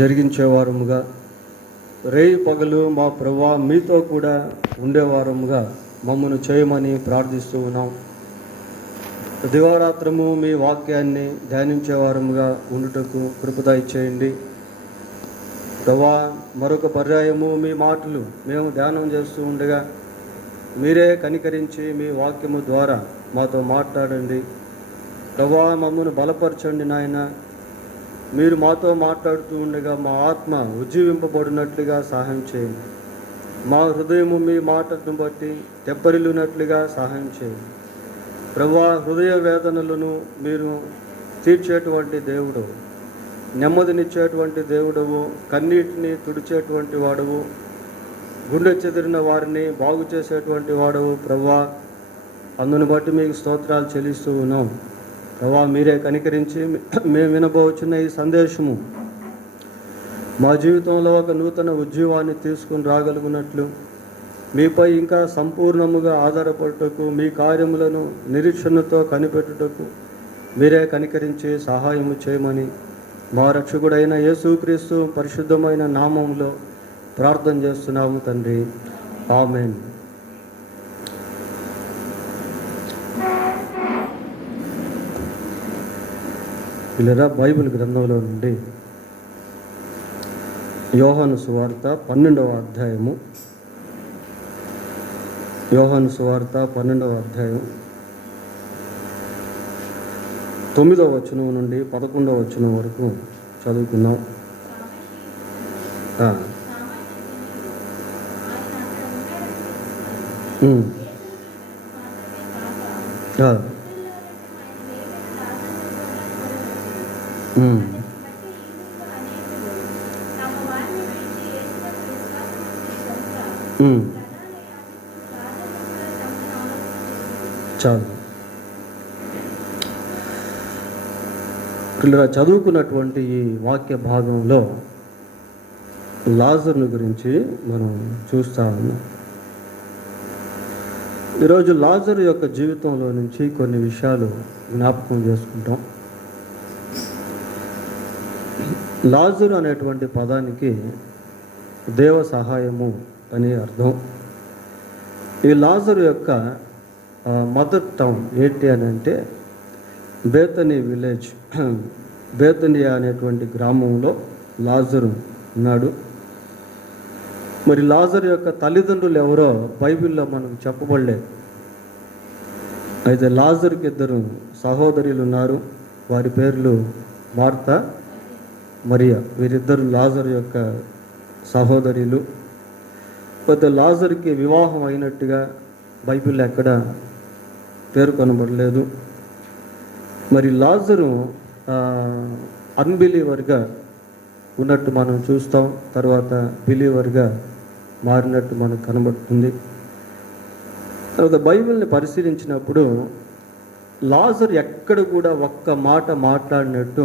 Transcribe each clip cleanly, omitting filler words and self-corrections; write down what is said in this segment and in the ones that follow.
జరిగించేవారముగా, రేయి పగలు మా ప్రభువా మీతో కూడా ఉండేవారముగా మమ్మను చేయమని ప్రార్థిస్తూ ఉన్నాం. దివారాత్రము మీ వాక్యాన్ని ధ్యానించేవారముగా ఉండుటకు కృప దయచేయండి. ప్రభువా, మరొక పర్యాయము మీ మాటలు మేము ధ్యానం చేస్తూ ఉండగా మీరే కనికరించి మీ వాక్యము ద్వారా మాతో మాట్లాడండి. ప్రభువా, మమ్మను బలపరచండి నాయన. మీరు మాతో మాట్లాడుతూ ఉండగా మా ఆత్మ ఉజ్జీవింపబడినట్లుగా సహాయం చేయండి. మా హృదయము మీ మాటను బట్టి తెప్పరిల్లినట్లుగా సహాయం చేయండి. ప్రభువా, హృదయ వేదనలను మీరు తీర్చేటువంటి దేవుడు, నెమ్మదినిచ్చేటువంటి దేవుడవు, కన్నీటిని తుడిచేటువంటి వాడవు, గుండె చెదిరిన వారిని బాగు చేసేటువంటి వాడవు. ప్రభువా, అందుని బట్టి మీకు స్తోత్రాలు చెల్లిస్తూ ఉన్నాం. ప్రభువా, మీరే కనికరించి మేము వినబోచున్న ఈ సందేశము మా జీవితంలో ఒక నూతన ఉజ్జీవాన్ని తీసుకుని రాగలుగునట్లు, మీపై ఇంకా సంపూర్ణముగా ఆధారపడుటకు, మీ కార్యములను నిరీక్షణతో కనిపెట్టుటకు మీరే కనికరించి సహాయము చేయమని మా రక్షకుడైన యేసుక్రీస్తు పరిశుద్ధమైన నామములో ప్రార్థన చేస్తున్నాము తండ్రి. ఆమేన్. పిల్లరా, బైబిల్ గ్రంథంలో నుండి యోహాను సువార్త 12వ అధ్యాయము, యోహాను సువార్త 12వ అధ్యాయం 9వ వచనం నుండి 11వ వచనం వరకు చదువుకుందాం. చాలు. ఇలా చదువుకున్నటువంటి ఈ వాక్య భాగంలో లాజరుని గురించి మనం చూస్తా ఉన్నాం. ఈరోజు లాజరు యొక్క జీవితంలో నుంచి కొన్ని విషయాలు జ్ఞాపకం చేసుకుంటాం. లాజరు అనేటువంటి పదానికి దేవ సహాయము అని అర్థం. ఈ లాజరు యొక్క మదర్ టౌన్ ఏంటి అని అంటే బేతనీ విలేజ్, బేతనియా అనేటువంటి గ్రామంలో లాజరు ఉన్నాడు. మరి లాజరు యొక్క తల్లిదండ్రులు ఎవరో బైబిల్లో మనకు చెప్పబడలేదు. అయితే లాజరుకి 2 సహోదరులు ఉన్నారు. వారి పేర్లు మార్తా, మరియా. వీరిద్దరు లాజరు యొక్క సహోదరులు. పెద్ద లాజరుకి వివాహం అయినట్టుగా బైబిల్లో ఎక్కడ పేర్కొనబడలేదు. మరి లాజరు అన్బిలీవర్గా ఉన్నట్టు మనం చూస్తాం. తర్వాత బిలీవర్గా మారినట్టు మనకు కనబడుతుంది. తర్వాత బైబిల్ని పరిశీలించినప్పుడు లాజరు ఎక్కడ కూడా ఒక్క మాట మాట్లాడినట్టు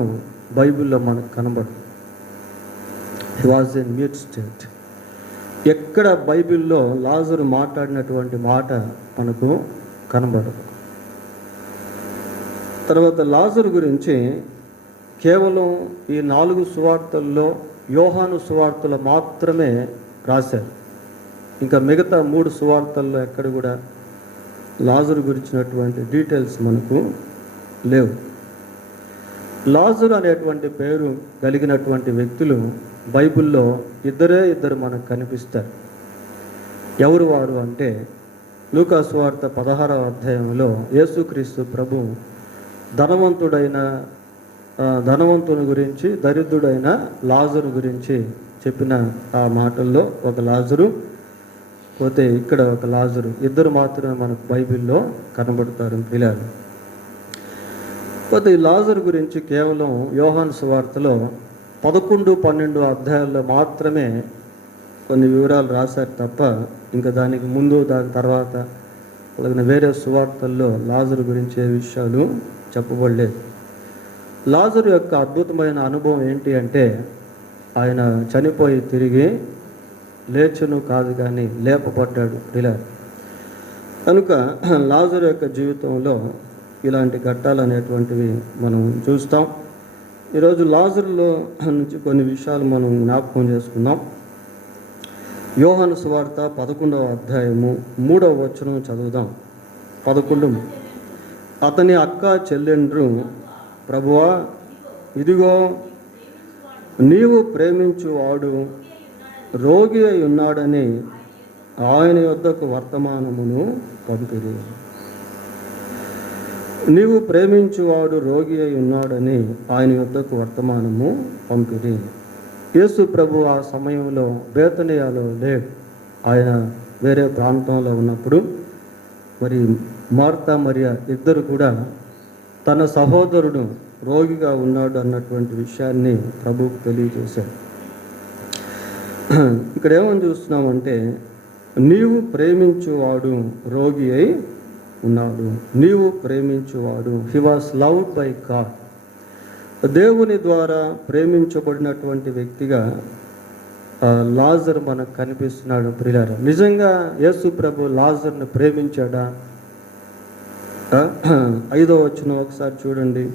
బైబిల్లో మనకు కనబడుతుంది. హి వాజ్ ఇన్ మ్యూట్ స్టేట్. ఎక్కడ బైబిల్లో లాజరు మాట్లాడినటువంటి మాట మనకు కనబడదు. తర్వాత లాజరు గురించి కేవలం ఈ 4 సువార్తల్లో యోహాను సువార్తలు మాత్రమే రాశారు. ఇంకా మిగతా 3 సువార్తల్లో ఎక్కడ కూడా లాజరు గురించినటువంటి డీటెయిల్స్ మనకు లేవు. లాజరు అనేటువంటి పేరు కలిగినటువంటి వ్యక్తులు బైబిల్లో ఇద్దరు మనకు కనిపిస్తారు. ఎవరు వారు అంటే, లూకా సువార్త 16వ అధ్యాయంలో యేసుక్రీస్తు ప్రభు ధనవంతుని గురించి, దరిద్రుడైన లాజరు గురించి చెప్పిన ఆ మాటల్లో ఒక లాజరు, పోతే ఇక్కడ ఒక లాజరు, ఇద్దరు మాత్రమే మనకు బైబిల్లో కనబడతారు పిల్లలు. పోతే ఈ లాజరు గురించి కేవలం యోహాను సువార్తలో 11, 12 అధ్యాయాల్లో మాత్రమే కొన్ని వివరాలు రాశారు తప్ప ఇంకా దానికి ముందు దాని తర్వాత అలాగే వేరే సువార్తల్లో లాజరు గురించి ఏ విషయాలు చెప్పబడలేదు. లాజరు యొక్క అద్భుతమైన అనుభవం ఏంటి అంటే, ఆయన చనిపోయి తిరిగి లేచును కాదు కానీ లేపబడ్డాడు ఇలా. కనుక లాజరు యొక్క జీవితంలో ఇలాంటి ఘట్టాలు అనేటువంటివి మనం చూస్తాం. ఈరోజు లాజరులో నుంచి కొన్ని విషయాలు మనం జ్ఞాపకం చేసుకుందాం. యోహాను సువార్త 11వ అధ్యాయము 3వ వచనం చదువుదాం. 11. అతని అక్క చెల్లెండ్రు, ప్రభువా, ఇదిగో నీవు ప్రేమించువాడు రోగి అయి ఉన్నాడని ఆయన యొద్దకు వర్తమానమును పంపిరి. నీవు ప్రేమించువాడు రోగి అయి ఉన్నాడని ఆయన యొద్దకు వర్తమానము పంపిరి. యేసు ప్రభు ఆ సమయంలో బేతనియాలో లేడు. ఆయన వేరే ప్రాంతంలో ఉన్నప్పుడు మరి మార్తా మరియా ఇద్దరు కూడా తన సహోదరుడు రోగిగా ఉన్నాడు అన్నటువంటి విషయాన్ని ప్రభువుకు తెలియజేశాడు. ఇక్కడ ఏమని చూస్తున్నామంటే, నీవు ప్రేమించువాడు రోగి అయి ఉన్నాడు. నీవు ప్రేమించువాడు, he was loved by God. దేవుని ద్వారా ప్రేమించబడినటువంటి వ్యక్తిగా లాజర్ మనకు కనిపిస్తున్నాడు. ప్రియులారా, నిజంగా యేసు ప్రభు లాజర్ను ప్రేమించాడా? 5వ వచనం ఒకసారి చూడండి.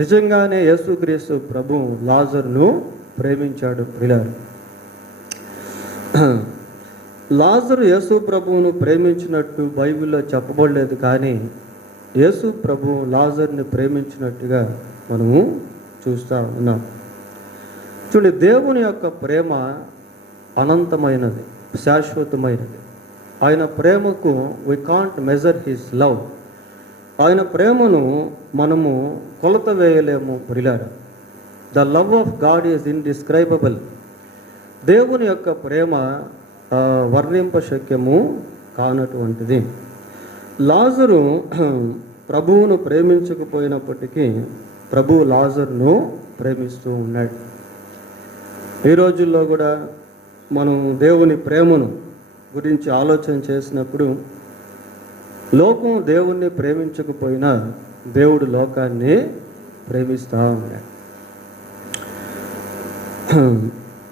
నిజంగానే యేసుక్రీస్తు ప్రభు లాజర్ను ప్రేమించాడు. ప్రియులారా, లాజరు యేసు ప్రభువును ప్రేమించినట్టు బైబిల్లో చెప్పబడలేదు, కానీ యేసు ప్రభు లాజర్ని ప్రేమించినట్టుగా మనము చూస్తూ ఉన్నాం. చూడండి, దేవుని యొక్క ప్రేమ అనంతమైనది, శాశ్వతమైనది. ఆయన ప్రేమకు we can't measure his love. ఆయన ప్రేమను మనము కొలత వేయలేము. ప్రియులారా, the love of God is indescribable. దేవుని యొక్క ప్రేమ వర్ణింపశక్యము కానటువంటిది. లాజరు ప్రభువును ప్రేమించకపోయినప్పటికీ ప్రభువు లాజరును ప్రేమిస్తూ ఉన్నాడు. ఈ రోజుల్లో కూడా మనం దేవుని ప్రేమను గురించి ఆలోచన చేసినప్పుడు, లోకం దేవుణ్ణి ప్రేమించకపోయినా దేవుడు లోకాన్ని ప్రేమిస్తూ ఉన్నాడు.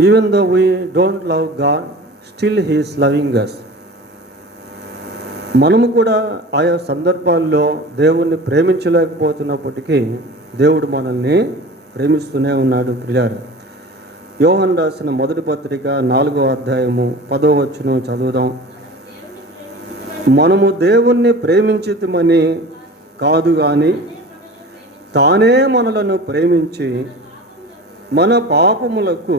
Even though we don't love God, still he is loving us. మనము కూడా ఆయా సందర్భాల్లో దేవుణ్ణి ప్రేమించలేకపోతున్నప్పటికీ దేవుడు మనల్ని ప్రేమిస్తూనే ఉన్నాడు. ప్రియులారా, యోహాను రాసిన మొదటి పత్రిక 4వ అధ్యాయము 10వ వచనం చదువుదాం. మనము దేవుణ్ణి ప్రేమించితిమని కాదు గాని తానే మనలను ప్రేమించి మన పాపములకు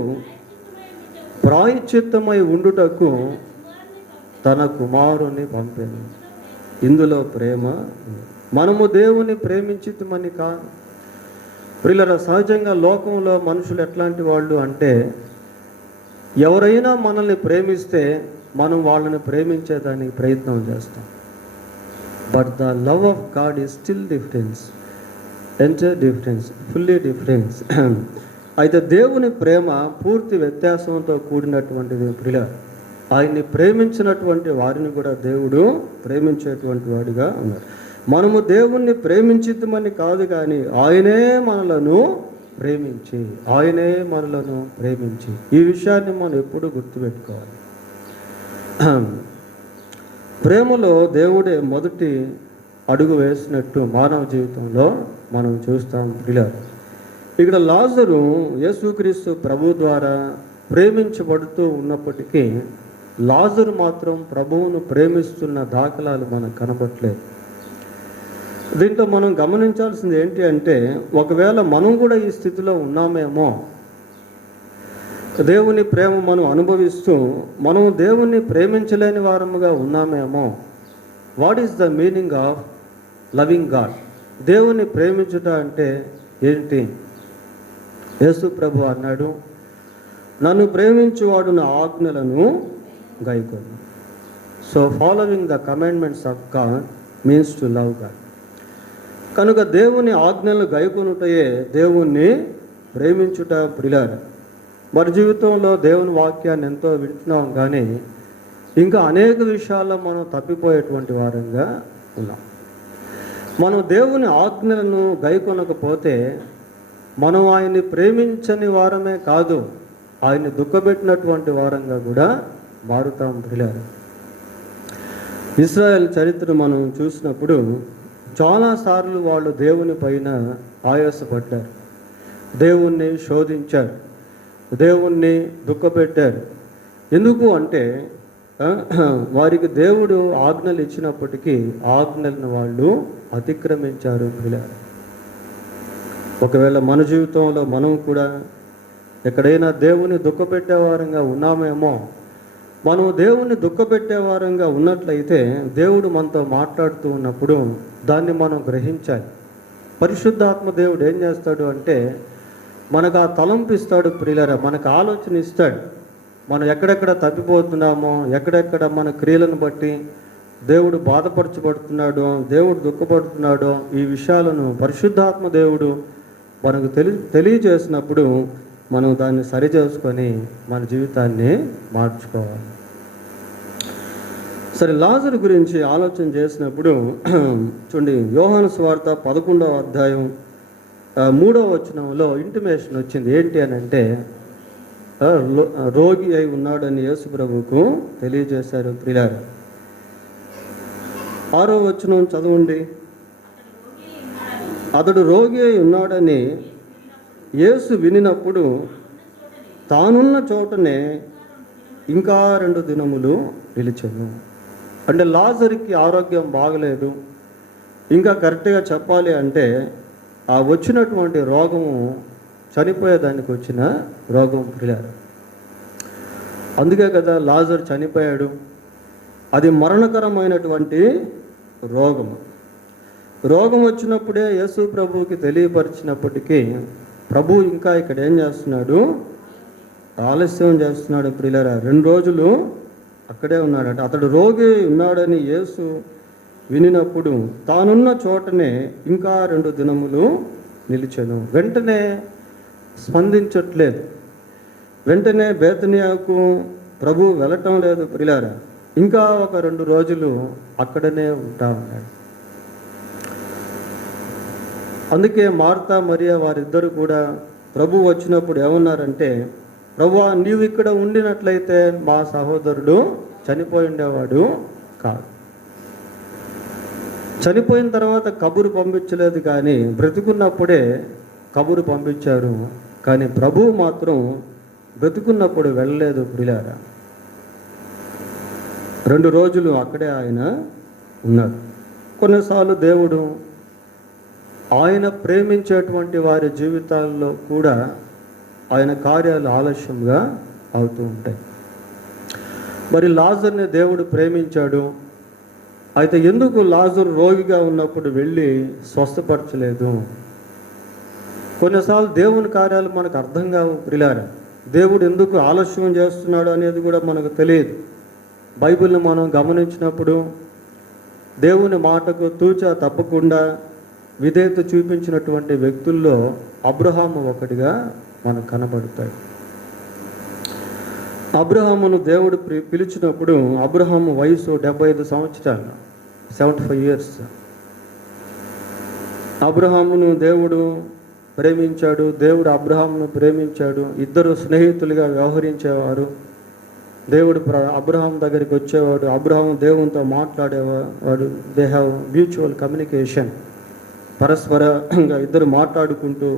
ప్రాయశ్చిత్తమై ఉండుటకు తన కుమారుని పంపాను. ఇందులో ప్రేమ. మనము దేవుని ప్రేమించితిమని కాదు. ప్రియులారా, సహజంగా లోకంలో మనుషులు ఎట్లాంటి వాళ్ళు అంటే, ఎవరైనా మనల్ని ప్రేమిస్తే మనం వాళ్ళని ప్రేమించేదానికి ప్రయత్నం చేస్తాం. But the love of God is still difference, entire difference, fully difference. అయితే దేవుని ప్రేమ పూర్తి వ్యత్యాసంతో కూడినటువంటిది. ప్రియులారా, ఆయన్ని ప్రేమించినటువంటి వారిని కూడా దేవుడు ప్రేమించేటువంటి వాడిగా ఉన్నాడు. మనము దేవుణ్ణి ప్రేమించిద్దామని కాదు, కానీ ఆయనే మనలను ప్రేమించి ఈ విషయాన్ని మనం ఎప్పుడూ గుర్తుపెట్టుకోవాలి. ప్రేమలో దేవుడే మొదటి అడుగు వేసినట్టు మానవ జీవితంలో మనం చూస్తాం. ప్రియులారా, ఇక్కడ లాజరు యేసుక్రీస్తు ప్రభు ద్వారా ప్రేమించబడుతూ ఉన్నప్పటికీ లాజరు మాత్రం ప్రభువును ప్రేమిస్తున్న దాఖలాలు మనకు కనబడట్లేదు. దీంట్లో మనం గమనించాల్సింది ఏంటి అంటే, ఒకవేళ మనం కూడా ఈ స్థితిలో ఉన్నామేమో, దేవుని ప్రేమ మనం అనుభవిస్తూ మనం దేవుణ్ణి ప్రేమించలేని వారముగా ఉన్నామేమో. What is the meaning of loving God? దేవుణ్ణి ప్రేమించుట అంటే ఏంటి? యేసు ప్రభు అన్నాడు, నన్ను ప్రేమించువాడు నా ఆజ్ఞలను గైకొను. So following the commandments of God means to love God. కనుక దేవుని ఆజ్ఞలను గైకొనుటయే దేవుణ్ణి ప్రేమించుట. ప్రియులారా, మన జీవితంలో దేవుని వాక్యాన్ని ఎంతో వింటున్నాం, కానీ ఇంకా అనేక విషయాల్లో మనం తప్పిపోయేటువంటి వారంగా ఉన్నాం. మనం దేవుని ఆజ్ఞలను గైకొనకపోతే మనం ఆయన్ని ప్రేమించని వారమే కాదు, ఆయన్ని దుఃఖపెట్టినటువంటి వారంగా కూడా మారుతాం. ప్రియులారా, ఇశ్రాయేల్ చరిత్ర మనం చూసినప్పుడు చాలాసార్లు వాళ్ళు దేవుని పైన ఆయాసపడ్డారు, దేవుణ్ణి శోధించారు, దేవుణ్ణి దుఃఖపెట్టారు. ఎందుకు అంటే వారికి దేవుడు ఆజ్ఞలు ఇచ్చినప్పటికీ ఆజ్ఞలను వాళ్ళు అతిక్రమించారు. ఒకవేళ మన జీవితంలో మనం కూడా ఎక్కడైనా దేవుని దుఃఖపెట్టేవారంగా ఉన్నామేమో. మనం దేవుణ్ణి దుఃఖపెట్టేవారంగా ఉన్నట్లయితే దేవుడు మనతో మాట్లాడుతూ ఉన్నప్పుడు దాన్ని మనం గ్రహించాలి. పరిశుద్ధాత్మ దేవుడు ఏం చేస్తాడు అంటే మనకు ఆ తలంపు ఇస్తాడు ప్రియులారా, మనకు ఆలోచన ఇస్తాడు. మనం ఎక్కడెక్కడ తప్పిపోతున్నామో, ఎక్కడెక్కడ మన క్రియలను బట్టి దేవుడు బాధపరచబడుతున్నాడో, దేవుడు దుఃఖపడుతున్నాడో, ఈ విషయాలను పరిశుద్ధాత్మ దేవుడు మనకు తెలియజేసినప్పుడు మనం దాన్ని సరిచేసుకొని మన జీవితాన్ని మార్చుకోవాలి. సరే, లాజరు గురించి ఆలోచన చేసినప్పుడు చూడండి, యోహాను సువార్త 11వ అధ్యాయం 3వ వచనంలో ఇంటిమేషన్ వచ్చింది. ఏంటి అని అంటే రోగి అయి ఉన్నాడని యేసు ప్రభువుకు తెలియజేశారు. ప్రియులారా, 6వ వచనం చదవండి. అతడు రోగి అయి ఉన్నాడని యేసు వినినప్పుడు తానున్న చోటనే ఇంకా 2 దినములు నిలిచెను. అంటే లాజరుకి ఆరోగ్యం బాగలేదు. ఇంకా కరెక్ట్గా చెప్పాలి అంటే ఆ వచ్చినటువంటి రోగము చనిపోయేదానికి వచ్చిన రోగం ప్రియులారా. అందుకే కదా లాజరు చనిపోయాడు. అది మరణకరమైనటువంటి రోగం వచ్చినప్పుడే యేసు ప్రభువుకి తెలియపరిచినప్పటికీ ప్రభు ఇంకా ఇక్కడ ఏం చేస్తున్నాడు? ఆలస్యం చేస్తున్నాడు ప్రియులారా. 2 రోజులు అక్కడే ఉన్నాడట. అతడు రోగి ఉన్నాడని యేసు వినినప్పుడు తానున్న చోటనే ఇంకా 2 దినములు నిలిచెను. వెంటనే స్పందించట్లేదు, వెంటనే బేతనియాకు ప్రభు వెళ్ళటం లేదు ప్రియులారా. ఇంకా ఒక 2 రోజులు అక్కడనే ఉంటా ఉన్నాడు. అందుకే మార్తా మరియా వారిద్దరు కూడా ప్రభు వచ్చినప్పుడు ఏమన్నారంటే, ప్రభువా, నీవు ఇక్కడ ఉండినట్లయితే మా సహోదరుడు చనిపోయి ఉండేవాడు కాదు. చనిపోయిన తర్వాత కబురు పంపించలేదు, కానీ బ్రతికున్నప్పుడే కబురు పంపించారు. కానీ ప్రభువు మాత్రం బ్రతికున్నప్పుడు వెళ్ళలేదు ప్రియులారా. 2 రోజులు అక్కడే ఆయన ఉన్నారు. కొన్నిసార్లు దేవుడు ఆయన ప్రేమించేటువంటి వారి జీవితాల్లో కూడా ఆయన కార్యాలు ఆలస్యంగా అవుతూ ఉంటాయి. మరి లాజర్ని దేవుడు ప్రేమించాడు. అయితే ఎందుకు లాజరు రోగిగా ఉన్నప్పుడు వెళ్ళి స్వస్థపరచలేదు? కొన్నిసార్లు దేవుని కార్యాలు మనకు అర్థం కావు ప్రియులారా. దేవుడు ఎందుకు ఆలస్యం చేస్తున్నాడు అనేది కూడా మనకు తెలియదు. బైబిల్ని మనం గమనించినప్పుడు దేవుని మాటకు తూచా తప్పకుండా విధేయత చూపించినటువంటి వ్యక్తుల్లో అబ్రహాము ఒకటిగా మనకు కనబడతాడు. అబ్రహామును దేవుడు పిలిచినప్పుడు అబ్రహాము వయసు 75 సంవత్సరాలు, 75 years. అబ్రహామును దేవుడు ప్రేమించాడు, దేవుడు అబ్రహామును ప్రేమించాడు. ఇద్దరు స్నేహితులుగా వ్యవహరించేవారు. దేవుడు అబ్రహాం దగ్గరికి వచ్చేవాడు, అబ్రహాం దేవునితో మాట్లాడేవాడు. They have mutual communication. పరస్పరంగా ఇద్దరు మాట్లాడుకుంటూ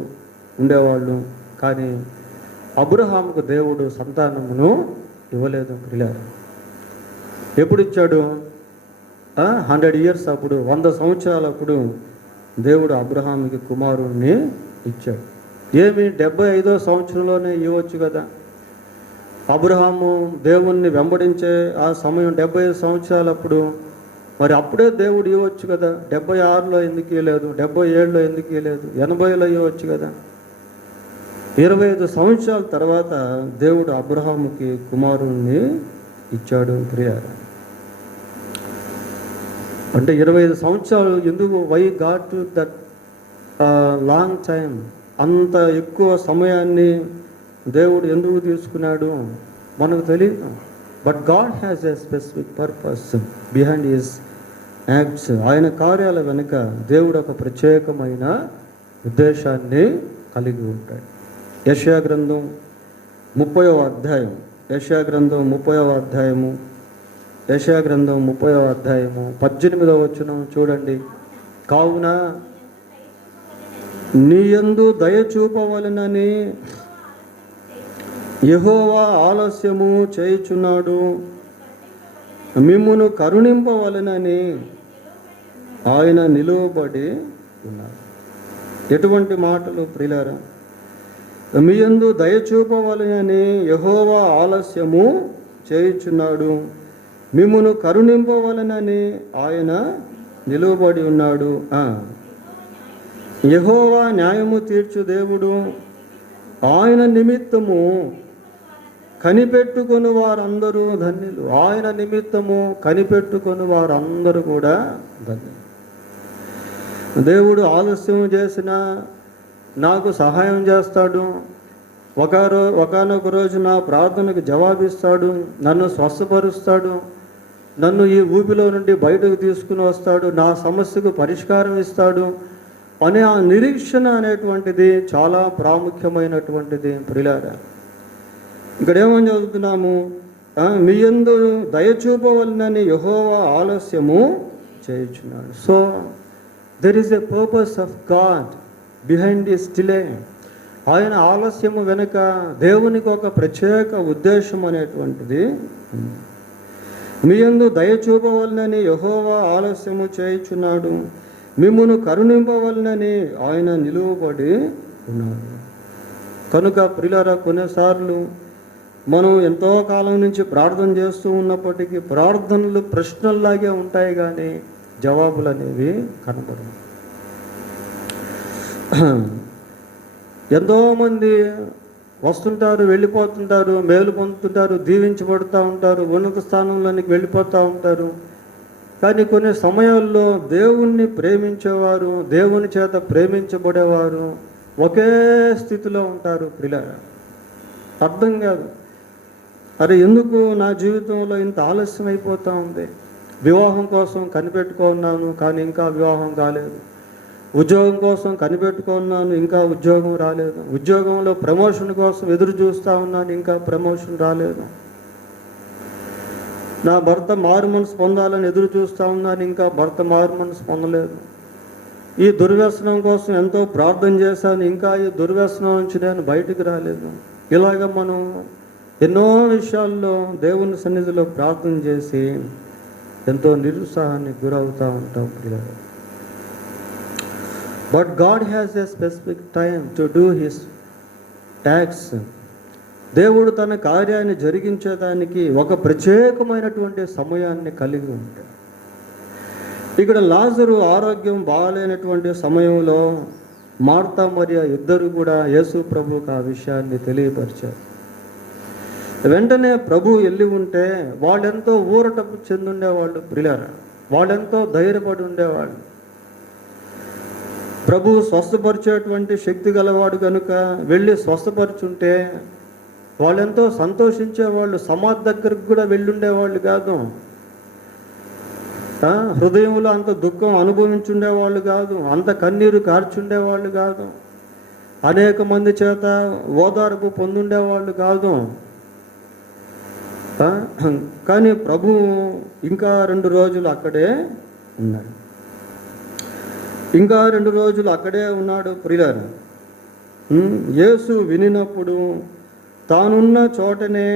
ఉండేవాళ్ళు. కానీ అబ్రహాముకు దేవుడు సంతానమును ఇవ్వలేదు ప్రియులారా. ఎప్పుడు ఇచ్చాడు? 100 years అప్పుడు, 100 సంవత్సరాలప్పుడు దేవుడు అబ్రహాముకి కుమారుణ్ణి ఇచ్చాడు. ఏమి 75వ సంవత్సరంలోనే ఇవ్వచ్చు కదా. అబ్రహాము దేవుణ్ణి వెంబడించే ఆ సమయం 75 సంవత్సరాలప్పుడు, మరి అప్పుడే దేవుడు ఇవ్వచ్చు కదా. 76లో ఎందుకు ఇవ్వలేదు? 77లో ఎందుకు ఇవ్వలేదు? 80లో ఇవ్వచ్చు కదా. 25 సంవత్సరాల తర్వాత దేవుడు అబ్రహాముకి కుమారుణ్ణి ఇచ్చాడు ప్రియారా. అంటే 25 సంవత్సరాలు ఎందుకు? Why got that long time? అంత ఎక్కువ సమయాన్ని దేవుడు ఎందుకు తీసుకున్నాడు మనకు తెలియదు. But God has a specific purpose behind his acts. ఆయన కార్యాల వెనుక దేవుడు ఒక ప్రత్యేకమైన ఉద్దేశాన్ని కలిగి ఉంటాడు. యెషయా గ్రంథం 30వ అధ్యాయం, యెషయా గ్రంథం 30వ అధ్యాయము 18వ వచనం చూడండి. కావున నీ యందు దయ చూపవలెనని యెహోవా ఆలస్యము చేయుచున్నాడు, మిమ్మును కరుణింపవలెనని ఆయన నిలువబడి ఉన్నాడు. ఎటువంటి మాటలు ప్రియులారా! మీ యందు దయ చూపవలెనని యెహోవా ఆలస్యము చేయుచున్నాడు, మిమ్మును కరుణింపవలెనని ఆయన నిలువబడి ఉన్నాడు. యెహోవా న్యాయము తీర్చు దేవుడు, ఆయన నిమిత్తము కనిపెట్టుకొని వారందరూ ధన్యులు. ఆయన నిమిత్తము కనిపెట్టుకొని వారందరూ కూడా ధన్యులు. దేవుడు ఆలస్యం చేసిన నాకు సహాయం చేస్తాడు, ఒకానొక రోజు నా ప్రార్థనకు జవాబిస్తాడు, నన్ను స్వస్థపరుస్తాడు, నన్ను ఈ ఊపిలో నుండి బయటకు తీసుకుని వస్తాడు, నా సమస్యకు పరిష్కారం ఇస్తాడు అనే ఆ నిరీక్షణ అనేటువంటిది చాలా ప్రాముఖ్యమైనటువంటిది ప్రియులారా. ఇక్కడ ఏమని చదువుతున్నాము? మీ యందు దయ చూపవలెనని యెహోవా ఆలస్యము చేయుచున్నాడు. So there is a purpose of God behind this delay. ఆయన ఆలస్యము వెనుక దేవునికి ఒక ప్రత్యేక ఉద్దేశం అనేటువంటిది. మీ యందు దయ చూపవలెనని యెహోవా ఆలస్యము చేయుచున్నాడు, మిమ్మును కరుణింపవలెనని ఆయన నిలువబడి ఉన్నాడు. కనుక ప్రియులారా, కొన్నిసార్లు మనం ఎంతో కాలం నుంచి ప్రార్థన చేస్తూ ఉన్నప్పటికీ ప్రార్థనలు ప్రశ్నల్లాగే ఉంటాయి, కానీ జవాబులు అనేవి కనపడవు. ఎంతోమంది వస్తుంటారు, వెళ్ళిపోతుంటారు, మేలు పొందుతుంటారు, దీవించబడుతూ ఉంటారు, ఉన్నత స్థానంలోనికి వెళ్ళిపోతూ ఉంటారు. కానీ కొన్ని సమయాల్లో దేవుణ్ణి ప్రేమించేవారు, దేవుని చేత ప్రేమించబడేవారు ఒకే స్థితిలో ఉంటారు. ప్రియులారా, అర్థం కాదు, అరే ఎందుకు నా జీవితంలో ఇంత ఆలస్యం అయిపోతూ ఉంది? వివాహం కోసం కనిపెట్టుకున్నాను, కానీ ఇంకా వివాహం కాలేదు. ఉద్యోగం కోసం కనిపెట్టుకున్నాను, ఇంకా ఉద్యోగం రాలేదు. ఉద్యోగంలో ప్రమోషన్ కోసం ఎదురు చూస్తూ ఉన్నాను, ఇంకా ప్రమోషన్ రాలేదు. నా భర్త మారు మనసు పొందాలని ఎదురు చూస్తూ ఉన్నాను, ఇంకా భర్త మారు మనసు పొందలేదు. ఈ దుర్వ్యసనం కోసం ఎంతో ప్రార్థన చేశాను, ఇంకా ఈ దుర్వ్యసనం నుంచి నేను బయటికి రాలేదు. ఇలాగ మనం ఎన్నో విషయాల్లో దేవుని సన్నిధిలో ప్రార్థన చేసి ఎంతో నిరుత్సాహానికి గురవుతూ ఉంటాం ప్రియులారా. But God has a specific time to do his acts. దేవుడు తన కార్యాన్ని జరిగించేదానికి ఒక ప్రత్యేకమైనటువంటి సమయాన్ని కలిగి ఉంటాడు. ఇక్కడ లాజరు ఆరోగ్యం బాగాలేనటువంటి సమయంలో మార్తా మరియ ఇద్దరు కూడా యేసు ప్రభువుకు ఆ విషయాన్ని తెలియపరిచారు. వెంటనే ప్రభు వెళ్ళి ఉంటే వాళ్ళెంతో ఊరట చెందుండేవాళ్ళు ప్రియులారా, వాళ్ళెంతో ధైర్యపడి ఉండేవాళ్ళు. ప్రభు స్వస్థపరిచేటువంటి శక్తి గలవాడు కనుక వెళ్ళి స్వస్థపరుచుంటే వాళ్ళెంతో సంతోషించేవాళ్ళు. సమాధి దగ్గరకు కూడా వెళ్ళుండేవాళ్ళు కాదు, హృదయంలో అంత దుఃఖం అనుభవించుండేవాళ్ళు కాదు, అంత కన్నీరు కార్చుండేవాళ్ళు కాదు, అనేక మంది చేత ఓదార్పు పొందుండేవాళ్ళు కాదు. కానీ ప్రభు ఇంకా 2 రోజులు అక్కడే ఉన్నాడు, ఇంకా 2 రోజులు అక్కడే ఉన్నాడు ప్రియులారా. యేసు వినినప్పుడు తానున్న చోటనే,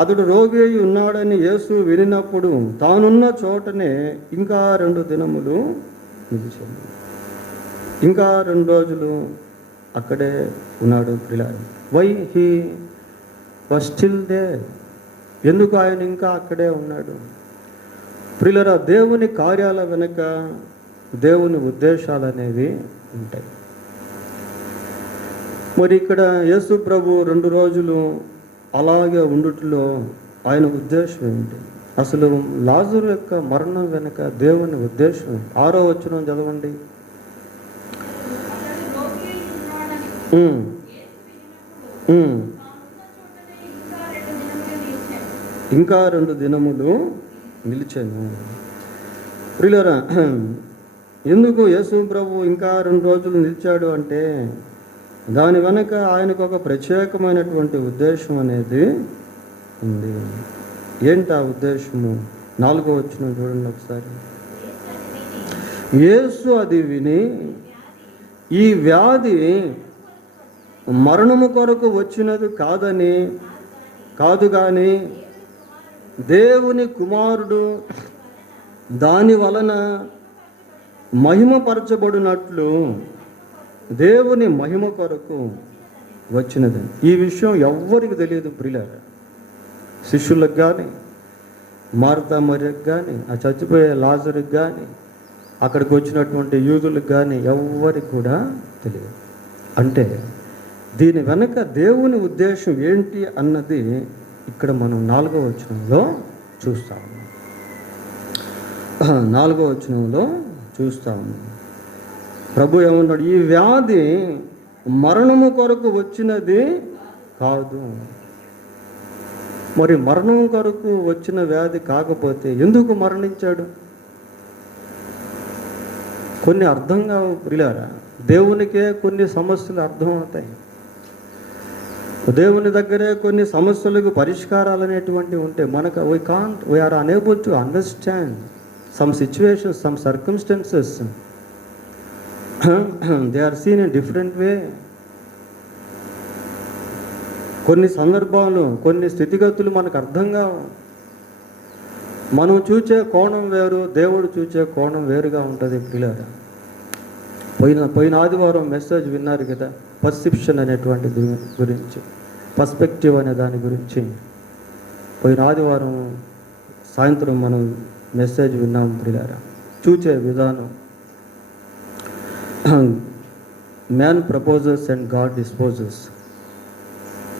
అతడు రోగి అయి ఉన్నాడని యేసు వినినప్పుడు తానున్న చోటనే ఇంకా 2 దినములు నిలిచాడు. ఇంకా 2 రోజులు అక్కడే ఉన్నాడు ప్రియులారా. Why he was still there? ఎందుకు ఆయన ఇంకా అక్కడే ఉన్నాడు? ప్రియులారా, దేవుని కార్యాల వెనుక దేవుని ఉద్దేశాలు అనేవి ఉంటాయి. మరి ఇక్కడ యేసు ప్రభు 2 రోజులు అలాగే ఉండుటలో ఆయన ఉద్దేశం ఏంటి? అసలు లాజరు యొక్క మరణం వెనుక దేవుని ఉద్దేశం 6వ వచనం చదవండి. ఇంకా 2 దినములు నిలిచాను. ప్రియులారా, ఎందుకు యేసు ప్రభు ఇంకా 2 రోజులు నిలిచాడు అంటే దాని వెనక ఆయనకు ఒక ప్రత్యేకమైనటువంటి ఉద్దేశం అనేది ఉంది. ఏంటి ఆ ఉద్దేశము? 4వ వచనం చూడండి ఒకసారి. యేసు అది విని, ఈ వ్యాధి మరణము కొరకు వచ్చినది కాదు కానీ దేవుని కుమారుడు దాని వలన మహిమపరచబడినట్లు దేవుని మహిమ కొరకు వచ్చినది. ఈ విషయం ఎవ్వరికి తెలియదు ప్రియులారా. శిష్యులకు కానీ, మార్తా మరియకు కానీ, ఆ చచ్చిపోయే లాజరుకి కానీ, అక్కడికి వచ్చినటువంటి యూదులకు కానీ ఎవ్వరికి కూడా తెలియదు. అంటే దీని వెనక దేవుని ఉద్దేశం ఏంటి అన్నది ఇక్కడ మనం 4వ వచనంలో చూస్తాము. 4వ వచనంలో చూస్తాము. ప్రభు ఏమన్నాడు? ఈ వ్యాధి మరణము కొరకు వచ్చినది కాదు. మరి మరణం కొరకు వచ్చిన వ్యాధి కాకపోతే ఎందుకు మరణించాడు? కొన్ని అర్థం కావు ప్రియులారా. దేవునికే కొన్ని సమస్యలు అర్థం అవుతాయి. దేవుని దగ్గరే కొన్ని సమస్యలకు పరిష్కారాలు అనేటువంటివి ఉంటాయి. మనకు we are unable to understand some situations, some circumstances. They are seen in different way. కొన్ని సందర్భాలు, కొన్ని స్థితిగతులు మనకు అర్థం కావు. మనం చూసే కోణం వేరు, దేవుడు చూసే కోణం వేరుగా ఉంటుంది ప్రియులారా. పోయిన ఆదివారం మెసేజ్ విన్నారు కదా, పర్సెప్షన్ అనేటువంటి గురించి, పర్స్పెక్టివ్ అనే దాని గురించి. పోయిన ఆదివారం సాయంత్రం మనం మెసేజ్ విన్నాం ప్రియులారా. చూచే విధానం. Man proposes and God disposes.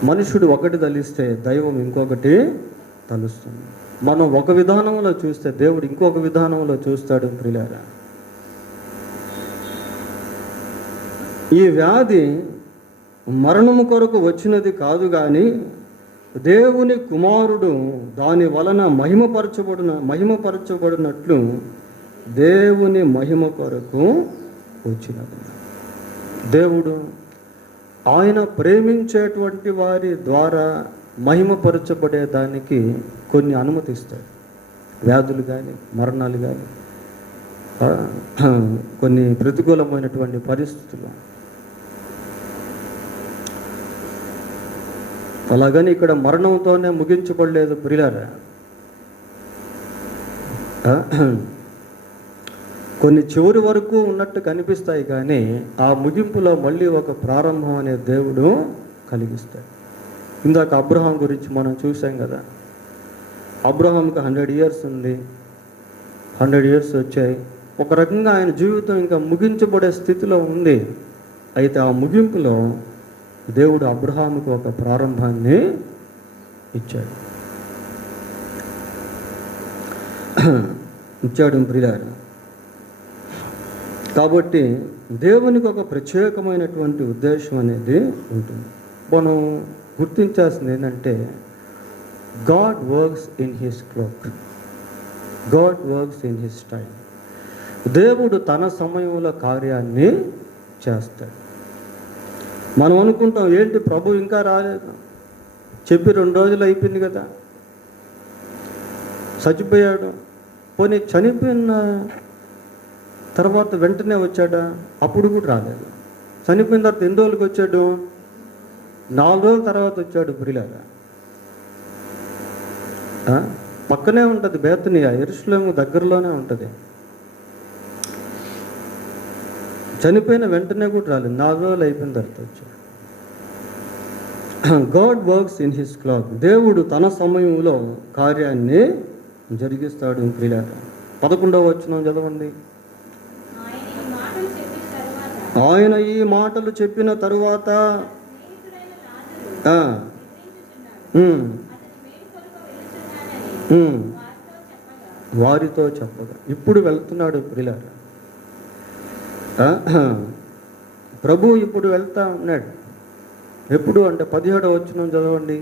మనుషుడు ఒకటి తలిస్తే దైవం ఇంకొకటి తలుస్తుంది. మనం ఒక విధానంలో చూస్తే దేవుడు ఇంకొక విధానంలో చూస్తాడు ప్రియులారా. ఈ వ్యాధి మరణము కొరకు వచ్చినది కాదు కానీ దేవుని కుమారుడు దాని వలన మహిమపరచబడినట్లు దేవుని మహిమ కొరకు వచ్చినది. దేవుడు ఆయన ప్రేమించేటువంటి వారి ద్వారా మహిమపరచబడేదానికి కొన్ని అనుమతిస్తాడు. వ్యాధులు కానీ, మరణాలు కానీ, కొన్ని ప్రతికూలమైనటువంటి పరిస్థితులు. అలాగని ఇక్కడ మరణంతోనే ముగించబడలేదు ప్రియులారా. కొన్ని చివరి వరకు ఉన్నట్టు కనిపిస్తాయి కానీ ఆ ముగింపులో మళ్ళీ ఒక ప్రారంభం అనే దేవుడు కలిగిస్తాడు. ఇందాక అబ్రహాం గురించి మనం చూసాం కదా. అబ్రహాంకి 100 years ఉంది. 100 years వచ్చాయి. ఒక రకంగా ఆయన జీవితం ఇంకా ముగించబడే స్థితిలో ఉంది. అయితే ఆ ముగింపులో దేవుడు అబ్రహాముకు ఒక ప్రారంభాన్ని ఇచ్చాడు ప్రియులారా. కాబట్టి దేవునికి ఒక ప్రత్యేకమైనటువంటి ఉద్దేశం అనేది ఉంటుంది. మనం గుర్తించాల్సింది ఏంటంటే, God works in his clock, God works in his time. దేవుడు తన సమయంలో కార్యాన్ని చేస్తాడు. మనం అనుకుంటాం, ఏంటి ప్రభు ఇంకా రాలేదు, చెప్పి 2 రోజులు అయిపోయింది కదా, చచ్చిపోయాడు. పోనీ చనిపోయిన తర్వాత వెంటనే వచ్చాడా? అప్పుడు కూడా రాలేదు. చనిపోయిన తర్వాత ఎన్ని రోజులకి వచ్చాడు? 4 రోజుల తర్వాత వచ్చాడు ప్రియులారా. పక్కనే ఉంటుంది బేతనియా, యెరూషలేము దగ్గరలోనే ఉంటుంది. చనిపోయిన వెంటనే కూడా రాలేదు, 4 రోజులు అయిపోయిన తర్వాత వచ్చాడు. God works in his clock. దేవుడు తన సమయంలో కార్యాన్ని జరిగిస్తాడు ప్రియులారా. 11వ వచనం చదవండి. ఆయన ఈ మాటలు చెప్పిన తరువాత వారితో చెప్పగా. ఇప్పుడు వెళ్తున్నాడు ప్రియులారా. ప్రభు ఇప్పుడు వెళ్తా ఉన్నాడు. ఎప్పుడు అంటే 17వ వచనం చదవండి.